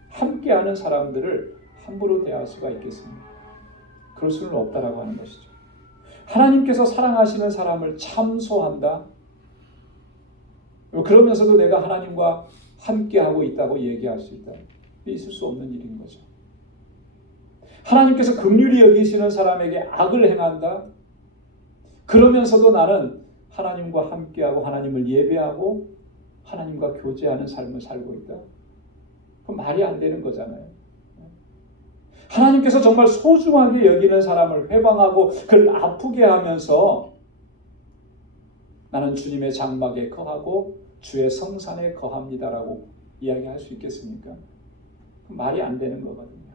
함께하는 사람들을 함부로 대할 수가 있겠습니까? 그럴 수는 없다라고 하는 것이죠. 하나님께서 사랑하시는 사람을 참소한다. 그러면서도 내가 하나님과 함께하고 있다고 얘기할 수 있다. 있을 수 없는 일인 거죠. 하나님께서 긍휼히 여기시는 사람에게 악을 행한다. 그러면서도 나는 하나님과 함께하고 하나님을 예배하고 하나님과 교제하는 삶을 살고 있다. 그럼 말이 안 되는 거잖아요. 하나님께서 정말 소중하게 여기는 사람을 회방하고 그를 아프게 하면서 나는 주님의 장막에 거하고 주의 성산에 거합니다라고 이야기할 수 있겠습니까? 말이 안 되는 거거든요.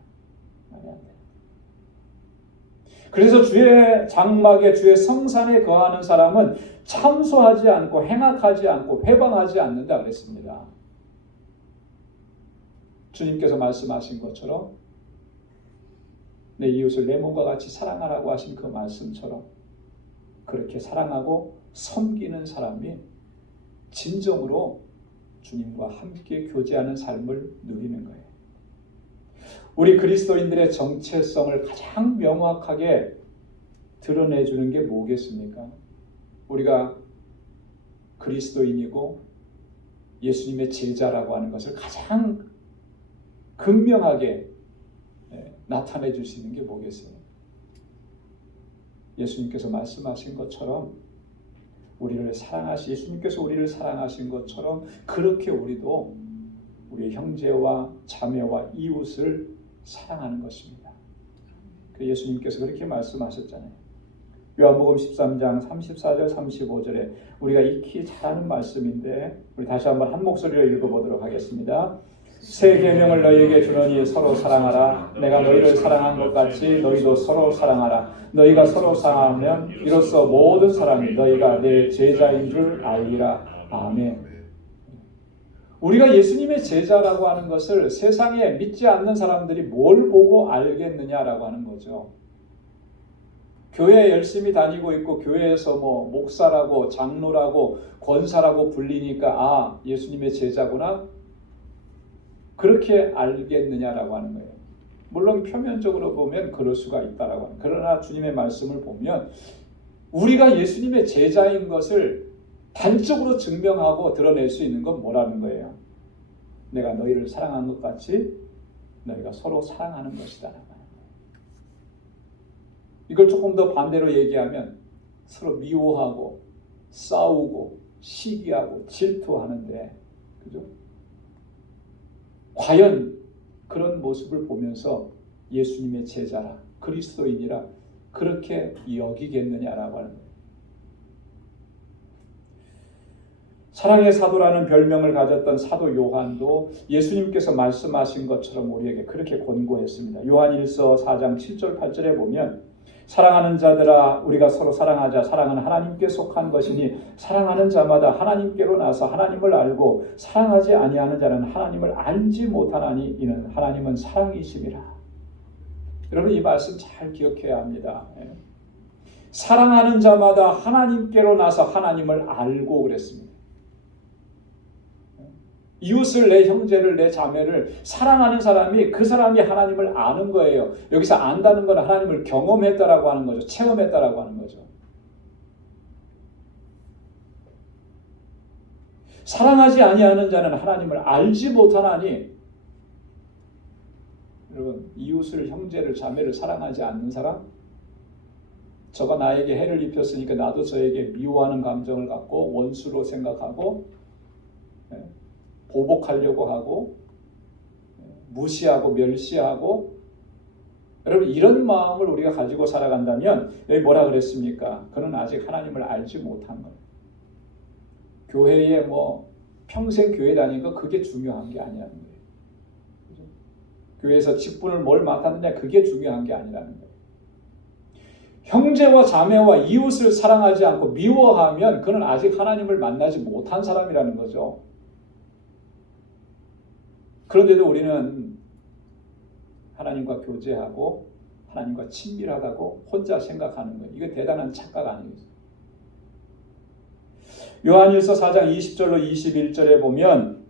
말이 안 돼요. 그래서 주의 장막에 주의 성산에 거하는 사람은 참소하지 않고 행악하지 않고 회방하지 않는다 그랬습니다. 주님께서 말씀하신 것처럼 내 이웃을 내 몸과 같이 사랑하라고 하신 그 말씀처럼 그렇게 사랑하고 섬기는 사람이 진정으로 주님과 함께 교제하는 삶을 누리는 거예요. 우리 그리스도인들의 정체성을 가장 명확하게 드러내주는 게 뭐겠습니까? 우리가 그리스도인이고 예수님의 제자라고 하는 것을 가장 극명하게 나타내 줄 수 있는 게 뭐겠어요? 예수님께서 말씀하신 것처럼 예수님께서 우리를 사랑하신 것처럼 그렇게 우리도 우리의 형제와 자매와 이웃을 사랑하는 것입니다. 예수님께서 그렇게 말씀하셨잖아요. 요한복음 13장 34절 35절에 우리가 익히 잘 아는 말씀인데 우리 다시 한번 한 목소리로 읽어보도록 하겠습니다. 새 계명을 너희에게 주노니 서로 사랑하라. 내가 너희를 사랑한 것 같이 너희도 서로 사랑하라. 너희가 서로 사랑하면 이로써 모든 사람이 너희가 내 제자인 줄 알리라. 아멘. 우리가 예수님의 제자라고 하는 것을 세상에 믿지 않는 사람들이 뭘 보고 알겠느냐라고 하는 거죠. 교회에 열심히 다니고 있고 교회에서 목사라고 장로라고 권사라고 불리니까 예수님의 제자구나 그렇게 알겠느냐라고 하는 거예요. 물론 표면적으로 보면 그럴 수가 있다라고 하는. 그러나 주님의 말씀을 보면 우리가 예수님의 제자인 것을 단적으로 증명하고 드러낼 수 있는 건 뭐라는 거예요? 내가 너희를 사랑한 것 같이 너희가 서로 사랑하는 것이다. 이걸 조금 더 반대로 얘기하면 서로 미워하고 싸우고 시기하고 질투하는데, 그죠? 과연 그런 모습을 보면서 예수님의 제자라, 그리스도인이라 그렇게 여기겠느냐라고 하는 거예요. 사랑의 사도라는 별명을 가졌던 사도 요한도 예수님께서 말씀하신 것처럼 우리에게 그렇게 권고했습니다. 요한일서 4장 7절 8절에 보면 사랑하는 자들아 우리가 서로 사랑하자. 사랑은 하나님께 속한 것이니 사랑하는 자마다 하나님께로 나서 하나님을 알고 사랑하지 아니하는 자는 하나님을 알지 못하나니 이는 하나님은 사랑이심이라. 여러분 이 말씀 잘 기억해야 합니다. 사랑하는 자마다 하나님께로 나서 하나님을 알고 그랬습니다. 이웃을, 내 형제를, 내 자매를 사랑하는 사람이 그 사람이 하나님을 아는 거예요. 여기서 안다는 건 하나님을 경험했다라고 하는 거죠. 체험했다라고 하는 거죠. 사랑하지 아니하는 자는 하나님을 알지 못하나니, 여러분 이웃을, 형제를, 자매를 사랑하지 않는 사람 저가 나에게 해를 입혔으니까 나도 저에게 미워하는 감정을 갖고 원수로 생각하고 보복하려고 하고 무시하고 멸시하고, 여러분 이런 마음을 우리가 가지고 살아간다면 여기 뭐라 그랬습니까? 그는 아직 하나님을 알지 못한 거예요. 교회에 평생 교회 다니는 거 그게 중요한 게 아니라는 거예요. 그죠? 교회에서 직분을 뭘 맡았느냐 그게 중요한 게 아니라는 거예요. 형제와 자매와 이웃을 사랑하지 않고 미워하면 그는 아직 하나님을 만나지 못한 사람이라는 거죠. 그런데도 우리는 하나님과 교제하고 하나님과 친밀하다고 혼자 생각하는 거예요. 이거 대단한 착각 아니겠어요? 요한일서 4장 20절로 21절에 보면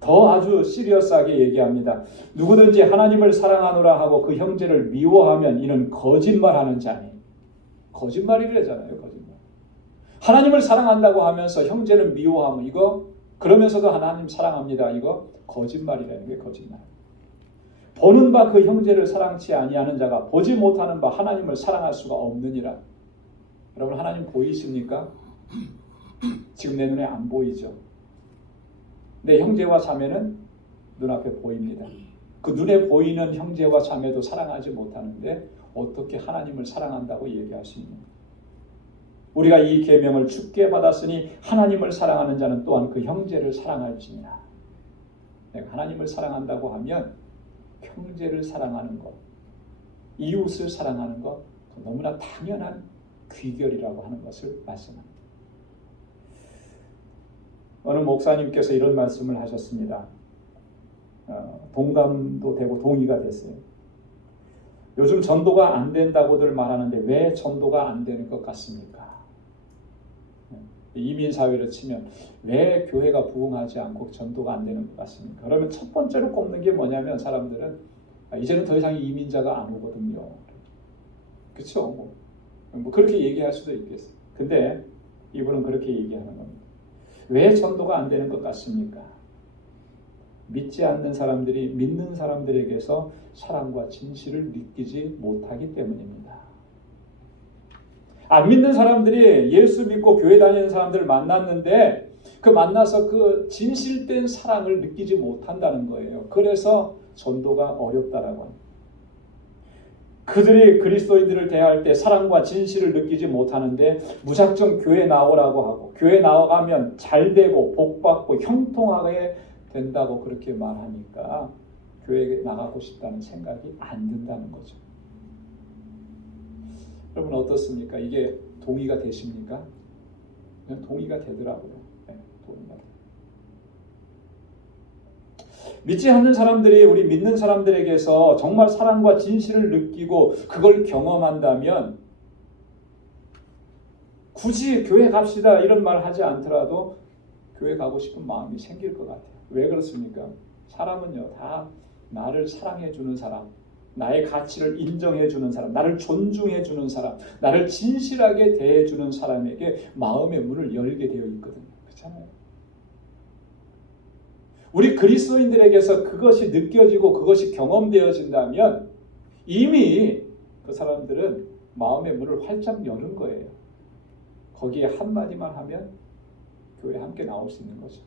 더 아주 시리어스하게 얘기합니다. 누구든지 하나님을 사랑하노라 하고 그 형제를 미워하면 이는 거짓말하는 자니. 거짓말이래잖아요. 거짓말. 하나님을 사랑한다고 하면서 형제는 미워하면 이거, 그러면서도 하나님 사랑합니다. 이거 거짓말이라는 게 거짓말. 보는 바 그 형제를 사랑치 아니하는 자가 보지 못하는 바 하나님을 사랑할 수가 없느니라. 여러분 하나님 보이십니까? 지금 내 눈에 안 보이죠. 내 형제와 자매는 눈앞에 보입니다. 그 눈에 보이는 형제와 자매도 사랑하지 못하는데 어떻게 하나님을 사랑한다고 얘기할 수 있는 거예요? 우리가 이 계명을 주께 받았으니 하나님을 사랑하는 자는 또한 그 형제를 사랑할지니라. 내가 하나님을 사랑한다고 하면 형제를 사랑하는 것, 이웃을 사랑하는 것 너무나 당연한 귀결이라고 하는 것을 말씀합니다. 어느 목사님께서 이런 말씀을 하셨습니다. 동감도 되고 동의가 됐어요. 요즘 전도가 안 된다고들 말하는데 왜 전도가 안 되는 것 같습니까? 이민사회를 치면 왜 교회가 부흥하지 않고 전도가 안 되는 것 같습니까? 그러면 첫 번째로 꼽는 게 뭐냐면 사람들은 이제는 더 이상 이민자가 안 오거든요. 그렇죠? 뭐 그렇게 얘기할 수도 있겠어요. 근데 이분은 그렇게 얘기하는 겁니다. 왜 전도가 안 되는 것 같습니까? 믿지 않는 사람들이 믿는 사람들에게서 사랑과 진실을 느끼지 못하기 때문입니다. 안 믿는 사람들이 예수 믿고 교회 다니는 사람들을 만났는데 그 만나서 그 진실된 사랑을 느끼지 못한다는 거예요. 그래서 전도가 어렵다라고 합니다. 그들이 그리스도인들을 대할 때 사랑과 진실을 느끼지 못하는데 무작정 교회 나오라고 하고 교회 나가면 잘 되고 복받고 형통하게 된다고 그렇게 말하니까 교회에 나가고 싶다는 생각이 안 든다는 거죠. 여러분 어떻습니까? 이게 동의가 되십니까? 동의가 되더라고요. 네, 동의가 돼요. 믿지 않는 사람들이 우리 믿는 사람들에게서 정말 사랑과 진실을 느끼고 그걸 경험한다면 굳이 교회 갑시다 이런 말 하지 않더라도 교회 가고 싶은 마음이 생길 것 같아요. 왜 그렇습니까? 사람은요 다 나를 사랑해 주는 사람, 나의 가치를 인정해 주는 사람, 나를 존중해 주는 사람, 나를 진실하게 대해 주는 사람에게 마음의 문을 열게 되어 있거든요. 그렇잖아요. 우리 그리스도인들에게서 그것이 느껴지고 그것이 경험되어진다면 이미 그 사람들은 마음의 문을 활짝 여는 거예요. 거기에 한마디만 하면 교회에 함께 나올 수 있는 거죠.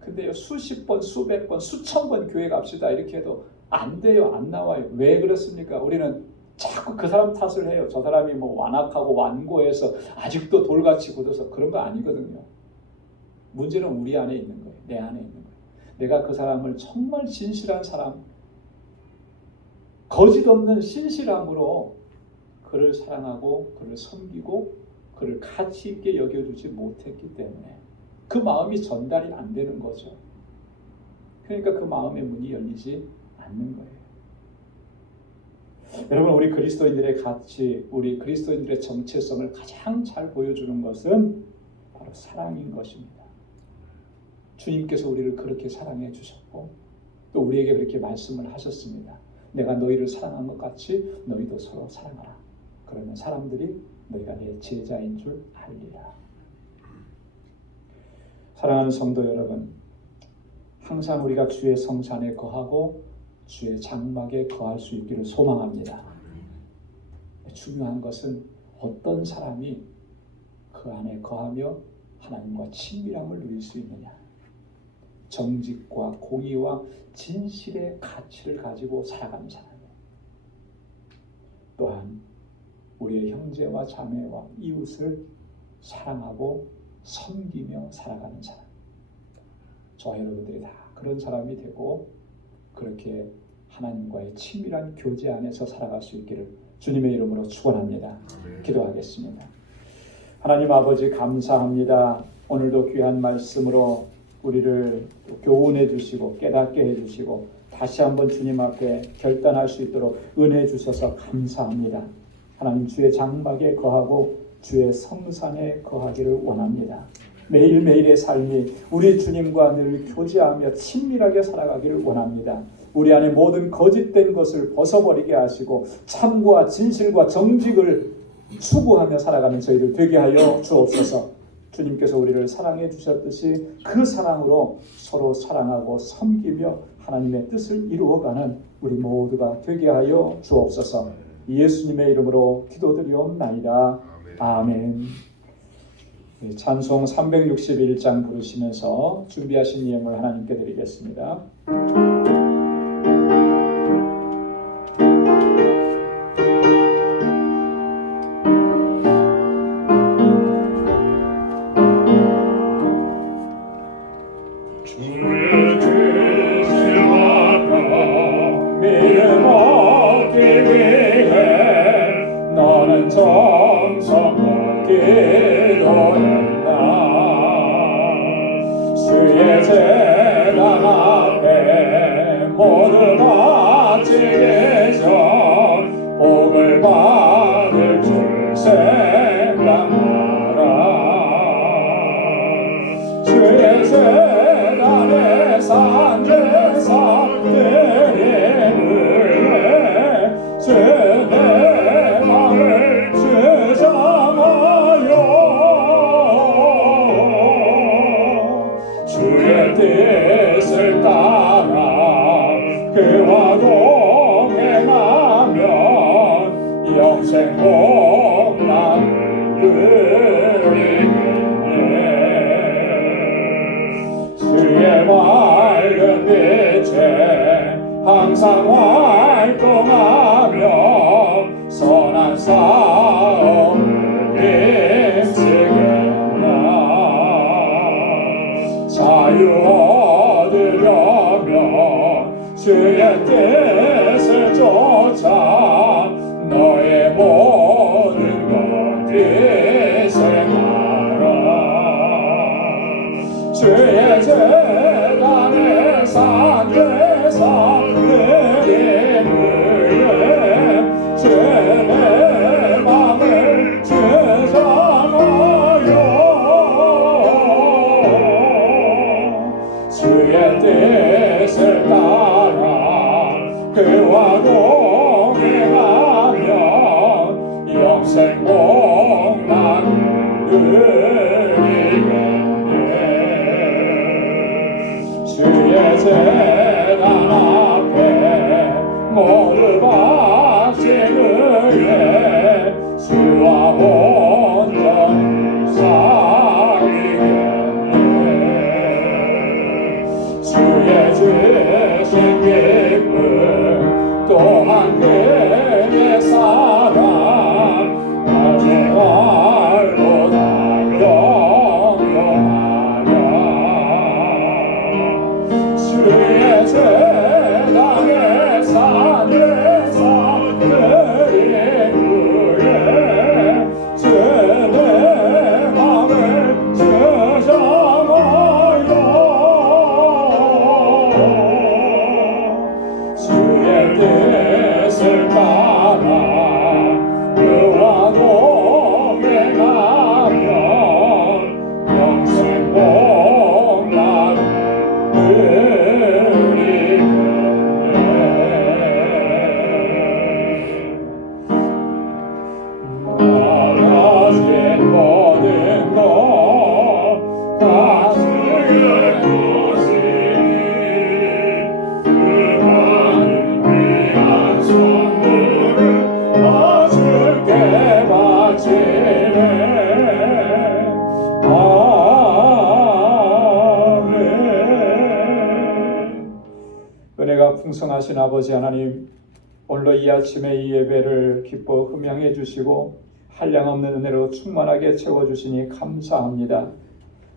근데요 수십 번, 수백 번, 수천 번 교회 갑시다 이렇게 해도 안 돼요. 안 나와요. 왜 그렇습니까? 우리는 자꾸 그 사람 탓을 해요. 저 사람이 뭐 완악하고 완고해서 아직도 돌같이 굳어서 그런 거 아니거든요. 문제는 우리 안에 있는 거예요. 내 안에 있는 거예요. 내가 그 사람을 정말 진실한 사람, 거짓 없는 신실함으로 그를 사랑하고 그를 섬기고 그를 가치 있게 여겨주지 못했기 때문에 그 마음이 전달이 안 되는 거죠. 그러니까 그 마음의 문이 열리지 않는 거예요. 여러분 우리 그리스도인들의 가치, 우리 그리스도인들의 정체성을 가장 잘 보여주는 것은 바로 사랑인 것입니다. 주님께서 우리를 그렇게 사랑해 주셨고 또 우리에게 그렇게 말씀을 하셨습니다. 내가 너희를 사랑한 것 같이 너희도 서로 사랑하라. 그러면 사람들이 너희가 내 제자인 줄 알리라. 사랑하는 성도 여러분, 항상 우리가 주의 성산에 거하고 주의 장막에 거할 수 있기를 소망합니다. 중요한 것은 어떤 사람이 그 안에 거하며 하나님과 친밀함을 누릴 수 있느냐. 정직과 공의와 진실의 가치를 가지고 살아가는 사람이에요. 또한 우리의 형제와 자매와 이웃을 사랑하고 섬기며 살아가는 사람. 저와 여러분들이 다 그런 사람이 되고 그렇게 하나님과의 친밀한 교제 안에서 살아갈 수 있기를 주님의 이름으로 축원합니다. 기도하겠습니다. 하나님 아버지 감사합니다. 오늘도 귀한 말씀으로 우리를 교훈해 주시고 깨닫게 해 주시고 다시 한번 주님 앞에 결단할 수 있도록 은혜 주셔서 감사합니다. 하나님 주의 장막에 거하고 주의 성산에 거하기를 원합니다. 매일매일의 삶이 우리 주님과 늘 교제하며 친밀하게 살아가기를 원합니다. 우리 안에 모든 거짓된 것을 벗어버리게 하시고 참과 진실과 정직을 추구하며 살아가는 저희들 되게 하여 주옵소서. 주님께서 우리를 사랑해 주셨듯이 그 사랑으로 서로 사랑하고 섬기며 하나님의 뜻을 이루어가는 우리 모두가 되게 하여 주옵소서. 예수님의 이름으로 기도드리옵나이다. 아멘. 찬송 361장 부르시면서 준비하신 예물 하나님께 드리겠습니다. 주의 뜻을 받아 믿음 얻기 위해 너는 정성껏 기도했나. 주의 제단 앞에 모두 바치기 전 복을 받을 줄 생각하라. 주의 제단에 산 제사들이 위해 주의 마음을 주장하여 주의 뜻을 따라 그와 동행하면 영생 복락을 누리네. 주의 맑은 빛에 항상 활동하며 선한 싸움을 힘쓰겠나. 자유 얻으려면 주의 뜻을 쫓아 너의 모든 것 희생하라. 주의 제단에 산 제사들이 위해 주의 마음을 주장하여 주의 뜻을 따라 그와 동행하면 영생 복락 아버지 하나님, 오늘도 이 아침에 이 예배를 기뻐 흠양해 주시고 한량없는 은혜로 충만하게 채워주시니 감사합니다.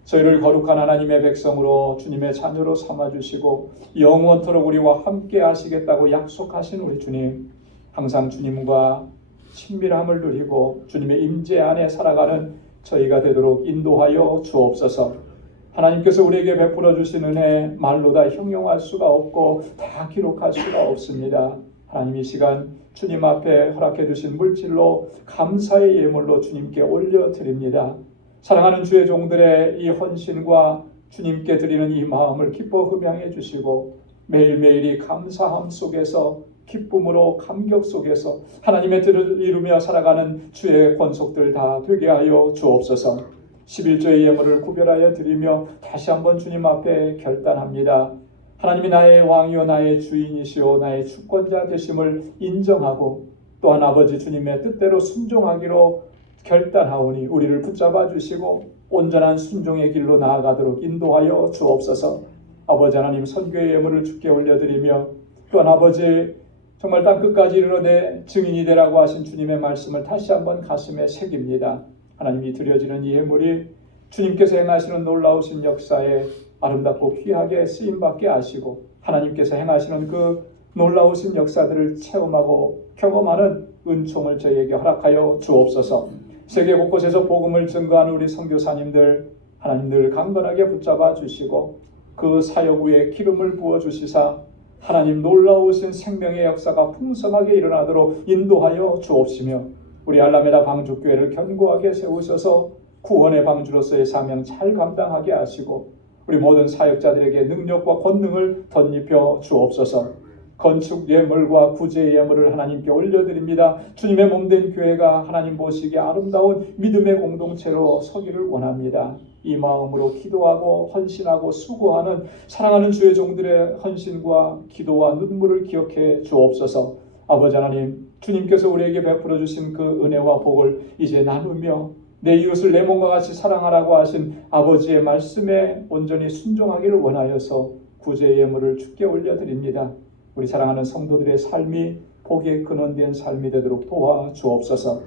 저희를 거룩한 하나님의 백성으로 주님의 자녀로 삼아주시고 영원토록 우리와 함께 하시겠다고 약속하신 우리 주님, 항상 주님과 친밀함을 누리고 주님의 임재 안에 살아가는 저희가 되도록 인도하여 주옵소서. 하나님께서 우리에게 베풀어 주신 은혜 말로 다 형용할 수가 없고 다 기록할 수가 없습니다. 하나님, 이 시간 주님 앞에 허락해 주신 물질로 감사의 예물로 주님께 올려드립니다. 사랑하는 주의 종들의 이 헌신과 주님께 드리는 이 마음을 기뻐 흠양해 주시고 매일매일이 감사함 속에서 기쁨으로 감격 속에서 하나님의 뜻을 이루며 살아가는 주의 권속들 다 되게 하여 주옵소서. 11조의 예물을 구별하여 드리며 다시 한번 주님 앞에 결단합니다. 하나님이 나의 왕이요 나의 주인이시오 나의 주권자 되심을 인정하고 또한 아버지 주님의 뜻대로 순종하기로 결단하오니 우리를 붙잡아 주시고 온전한 순종의 길로 나아가도록 인도하여 주옵소서. 아버지 하나님, 선교의 예물을 주께 올려드리며 또한 아버지 정말 땅끝까지 이르러내 증인이 되라고 하신 주님의 말씀을 다시 한번 가슴에 새깁니다. 하나님이 드려지는 이 예물이 주님께서 행하시는 놀라우신 역사에 아름답고 귀하게 쓰임받게 하시고 하나님께서 행하시는 그 놀라우신 역사들을 체험하고 경험하는 은총을 저희에게 허락하여 주옵소서. 세계 곳곳에서 복음을 증거하는 우리 선교사님들 하나님들 강건하게 붙잡아 주시고 그 사역 위에 기름을 부어 주시사 하나님 놀라우신 생명의 역사가 풍성하게 일어나도록 인도하여 주옵시며 우리 알라메다 방주교회를 견고하게 세우셔서 구원의 방주로서의 사명 잘 감당하게 하시고 우리 모든 사역자들에게 능력과 권능을 덧입혀 주옵소서. 건축 예물과 구제 예물을 하나님께 올려드립니다. 주님의 몸된 교회가 하나님 보시기에 아름다운 믿음의 공동체로 서기를 원합니다. 이 마음으로 기도하고 헌신하고 수고하는 사랑하는 주의 종들의 헌신과 기도와 눈물을 기억해 주옵소서. 아버지 하나님, 주님께서 우리에게 베풀어 주신 그 은혜와 복을 이제 나누며 내 이웃을 내 몸과 같이 사랑하라고 하신 아버지의 말씀에 온전히 순종하기를 원하여서 구제 예물을 주께 올려드립니다. 우리 사랑하는 성도들의 삶이 복의 근원된 삶이 되도록 도와 주옵소서.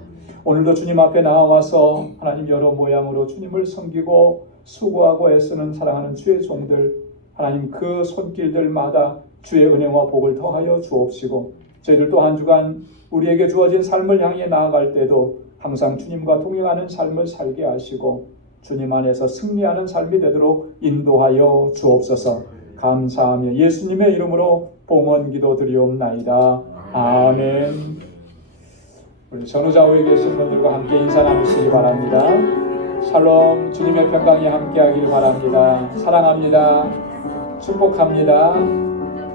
오늘도 주님 앞에 나와서 하나님 여러 모양으로 주님을 섬기고 수고하고 애쓰는 사랑하는 주의 종들, 하나님 그 손길들마다 주의 은혜와 복을 더하여 주옵시고 저희들 또 한 주간 우리에게 주어진 삶을 향해 나아갈 때도 항상 주님과 동행하는 삶을 살게 하시고 주님 안에서 승리하는 삶이 되도록 인도하여 주옵소서. 감사하며 예수님의 이름으로 봉헌 기도 드리옵나이다. 아멘. 우리 전후좌우에 계신 분들과 함께 인사 나누시기 바랍니다. 샬롬, 주님의 평강이 함께하기를 바랍니다. 사랑합니다. 축복합니다.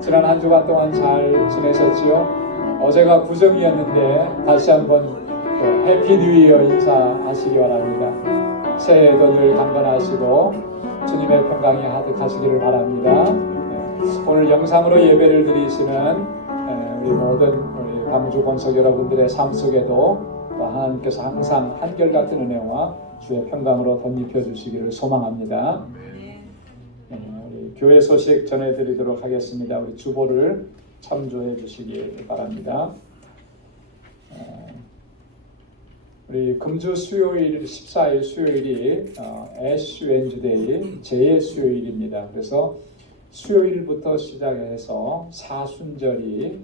지난 한 주간 동안 잘 지내셨지요? 어제가 구정이었는데 다시 한번 해피 뉴 이어 인사하시기 바랍니다. 새해에도 늘 강건하시고 주님의 평강이 가득하시기를 바랍니다. 오늘 영상으로 예배를 드리시는 우리 모든 우리 방주 권석 여러분들의 삶 속에도 하나님께서 항상 한결같은 은혜와 주의 평강으로 덧입혀 주시기를 소망합니다. 우리 교회 소식 전해드리도록 하겠습니다. 우리 주보를 참조해 주시기 바랍니다. 우리 금주 수요일 14일 수요일이 애쉬 웬즈데이 제 수요일입니다. 그래서 수요일부터 시작해서 사순절이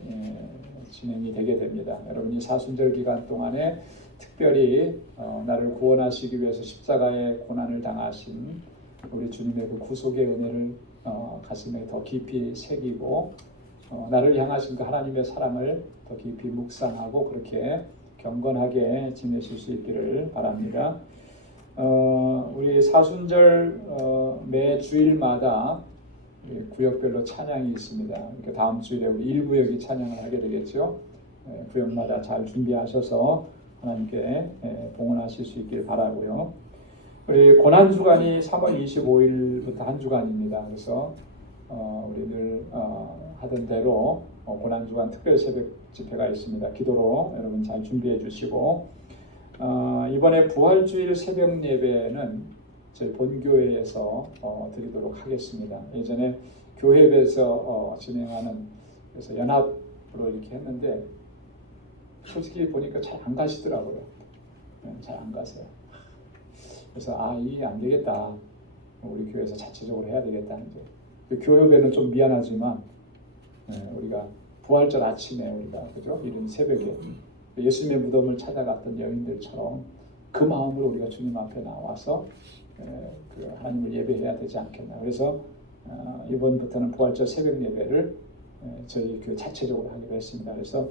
진행이 되게 됩니다. 여러분이 사순절 기간 동안에 특별히 나를 구원하시기 위해서 십자가의 고난을 당하신 우리 주님의 그 구속의 은혜를 가슴에 더 깊이 새기고 나를 향하신 그 하나님의 사랑을 더 깊이 묵상하고 그렇게 경건하게 지내실 수 있기를 바랍니다. 우리 사순절 매 주일마다 구역별로 찬양이 있습니다. 그러니까 다음 주일에 우리 1구역이 찬양을 하게 되겠죠. 구역마다 잘 준비하셔서 하나님께 봉헌하실 수 있기를 바라고요. 우리 고난주간이 3월 25일부터 한 주간입니다. 그래서 우리 늘 하던 대로 고난주간 특별 새벽 집회가 있습니다. 기도로 여러분 잘 준비해 주시고 이번에 부활주일 새벽 예배는 저희 본교회에서 드리도록 하겠습니다. 예전에 교회에서 진행하는 그래서 연합으로 이렇게 했는데 솔직히 보니까 잘 안 가시더라고요. 잘 안 가세요. 그래서 이게 안 되겠다. 우리 교회에서 자체적으로 해야 되겠다는데 그 교회배는 좀 미안하지만 우리가 부활절 아침에 우리가 그죠? 이른 새벽에 예수님의 무덤을 찾아갔던 여인들처럼 그 마음으로 우리가 주님 앞에 나와서 그 하나님을 예배해야 되지 않겠나. 그래서 이번부터는 부활절 새벽 예배를 저희 교회 자체적으로 하기로 했습니다. 그래서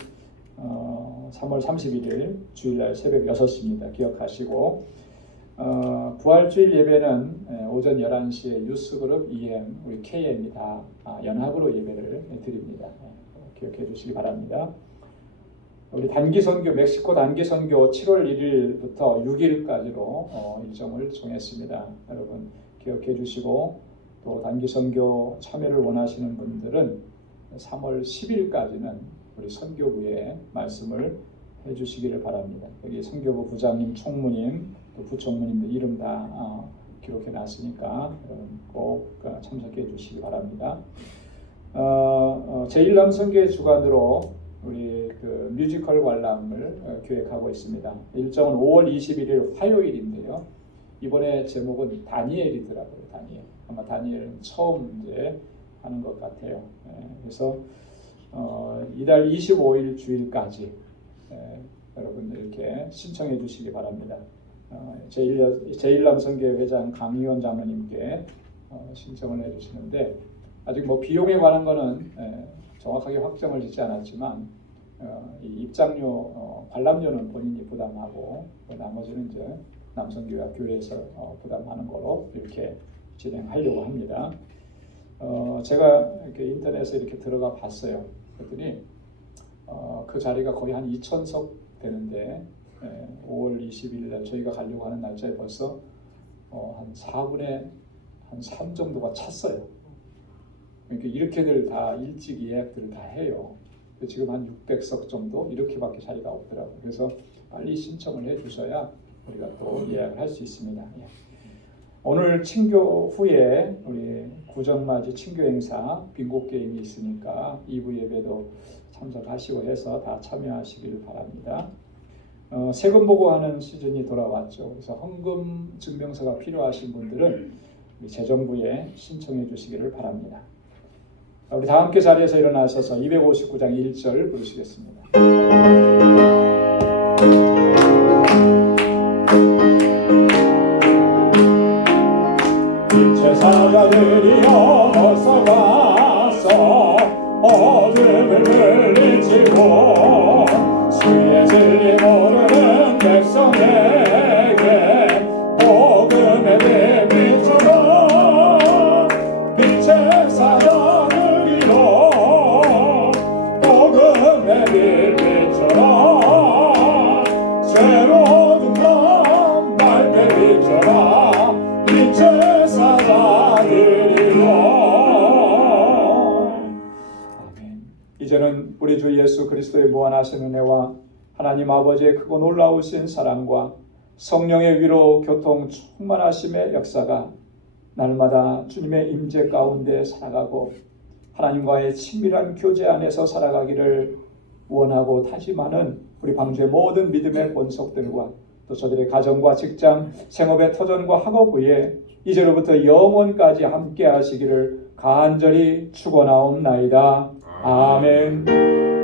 3월 31일 주일날 새벽 6시입니다. 기억하시고 부활주일 예배는 오전 11시에 유스그룹 EM, 우리 KM이 다 연합으로 예배를 드립니다. 기억해 주시기 바랍니다. 우리 단기 선교, 멕시코 단기 선교 7월 1일부터 6일까지로 일정을 정했습니다. 여러분 기억해 주시고 또 단기 선교 참여를 원하시는 분들은 3월 10일까지는 우리 선교부에 말씀을 해 주시기를 바랍니다. 여기 선교부 부장님, 총무님, 또 부총무님들 이름 다 기록해 놨으니까 여러분 꼭 참석해 주시기 바랍니다. 제1남 선교의 주관으로 우리 그 뮤지컬 관람을 기획하고 있습니다. 일정은 5월 21일 화요일인데요. 이번에 제목은 다니엘이더라고요. 다니엘. 아마 다니엘은 처음 이제 하는 것 같아요. 그래서 이달 25일 주일까지 여러분들 이렇게 신청해 주시기 바랍니다. 제1남 선교회 회장 강의원 장로님께 신청을 해 주시는데 아직 뭐 비용에 관한 거는 정확하게 확정을 짓지 않았지만 이 입장료, 관람료는 본인이 부담하고 나머지는 이제 남성교회와 교회에서 부담하는 거로 이렇게 진행하려고 합니다. 제가 이렇게 인터넷에 이렇게 들어가 봤어요. 그랬더니 그 자리가 거의 한 2,000석 되는데 5월 20일 날 저희가 가려고 하는 날짜에 벌써 한 4분의 한 3 정도가 찼어요. 그러니까 이렇게들 다 일찍 예약들을 다 해요. 지금 한 600석 정도 이렇게밖에 자리가 없더라고요. 그래서 빨리 신청을 해 주셔야 우리가 또 예약을 할 수 있습니다. 오늘 친교 후에 우리 구정맞이 친교 행사 빙고 게임이 있으니까 2부 예배도 참석하시고 해서 다 참여하시길 바랍니다. 세금 보고하는 시즌이 돌아왔죠. 그래서 헌금 증명서가 필요하신 분들은 우리 재정부에 신청해 주시기를 바랍니다. 우리 다 함께 자리에서 일어나셔서 259장 1절 부르시겠습니다. 빛의 사자들이여 어서 가서 어둠을 물리치고 주의 진리 모르는 백성에게 복음의 빛 비춰라. 빛의 사자들이여 복음의 빛 비춰라. 새로운 밤 밝게 비춰라. 빛의 사자들이여. 아멘. 이제는 우리 주 예수 그리스도의 무한하신 은혜와 하나님 아버지의 크고 놀라우신 사랑과 성령의 위로 교통 충만하심의 역사가 날마다 주님의 임재 가운데 살아가고 하나님과의 친밀한 교제 안에서 살아가기를 원하고 다짐하는 우리 방주의 모든 믿음의 본속들과 또 저들의 가정과 직장, 생업의 터전과 학업 위에 이제로부터 영원까지 함께 하시기를 간절히 축원하옵나이다. 아멘.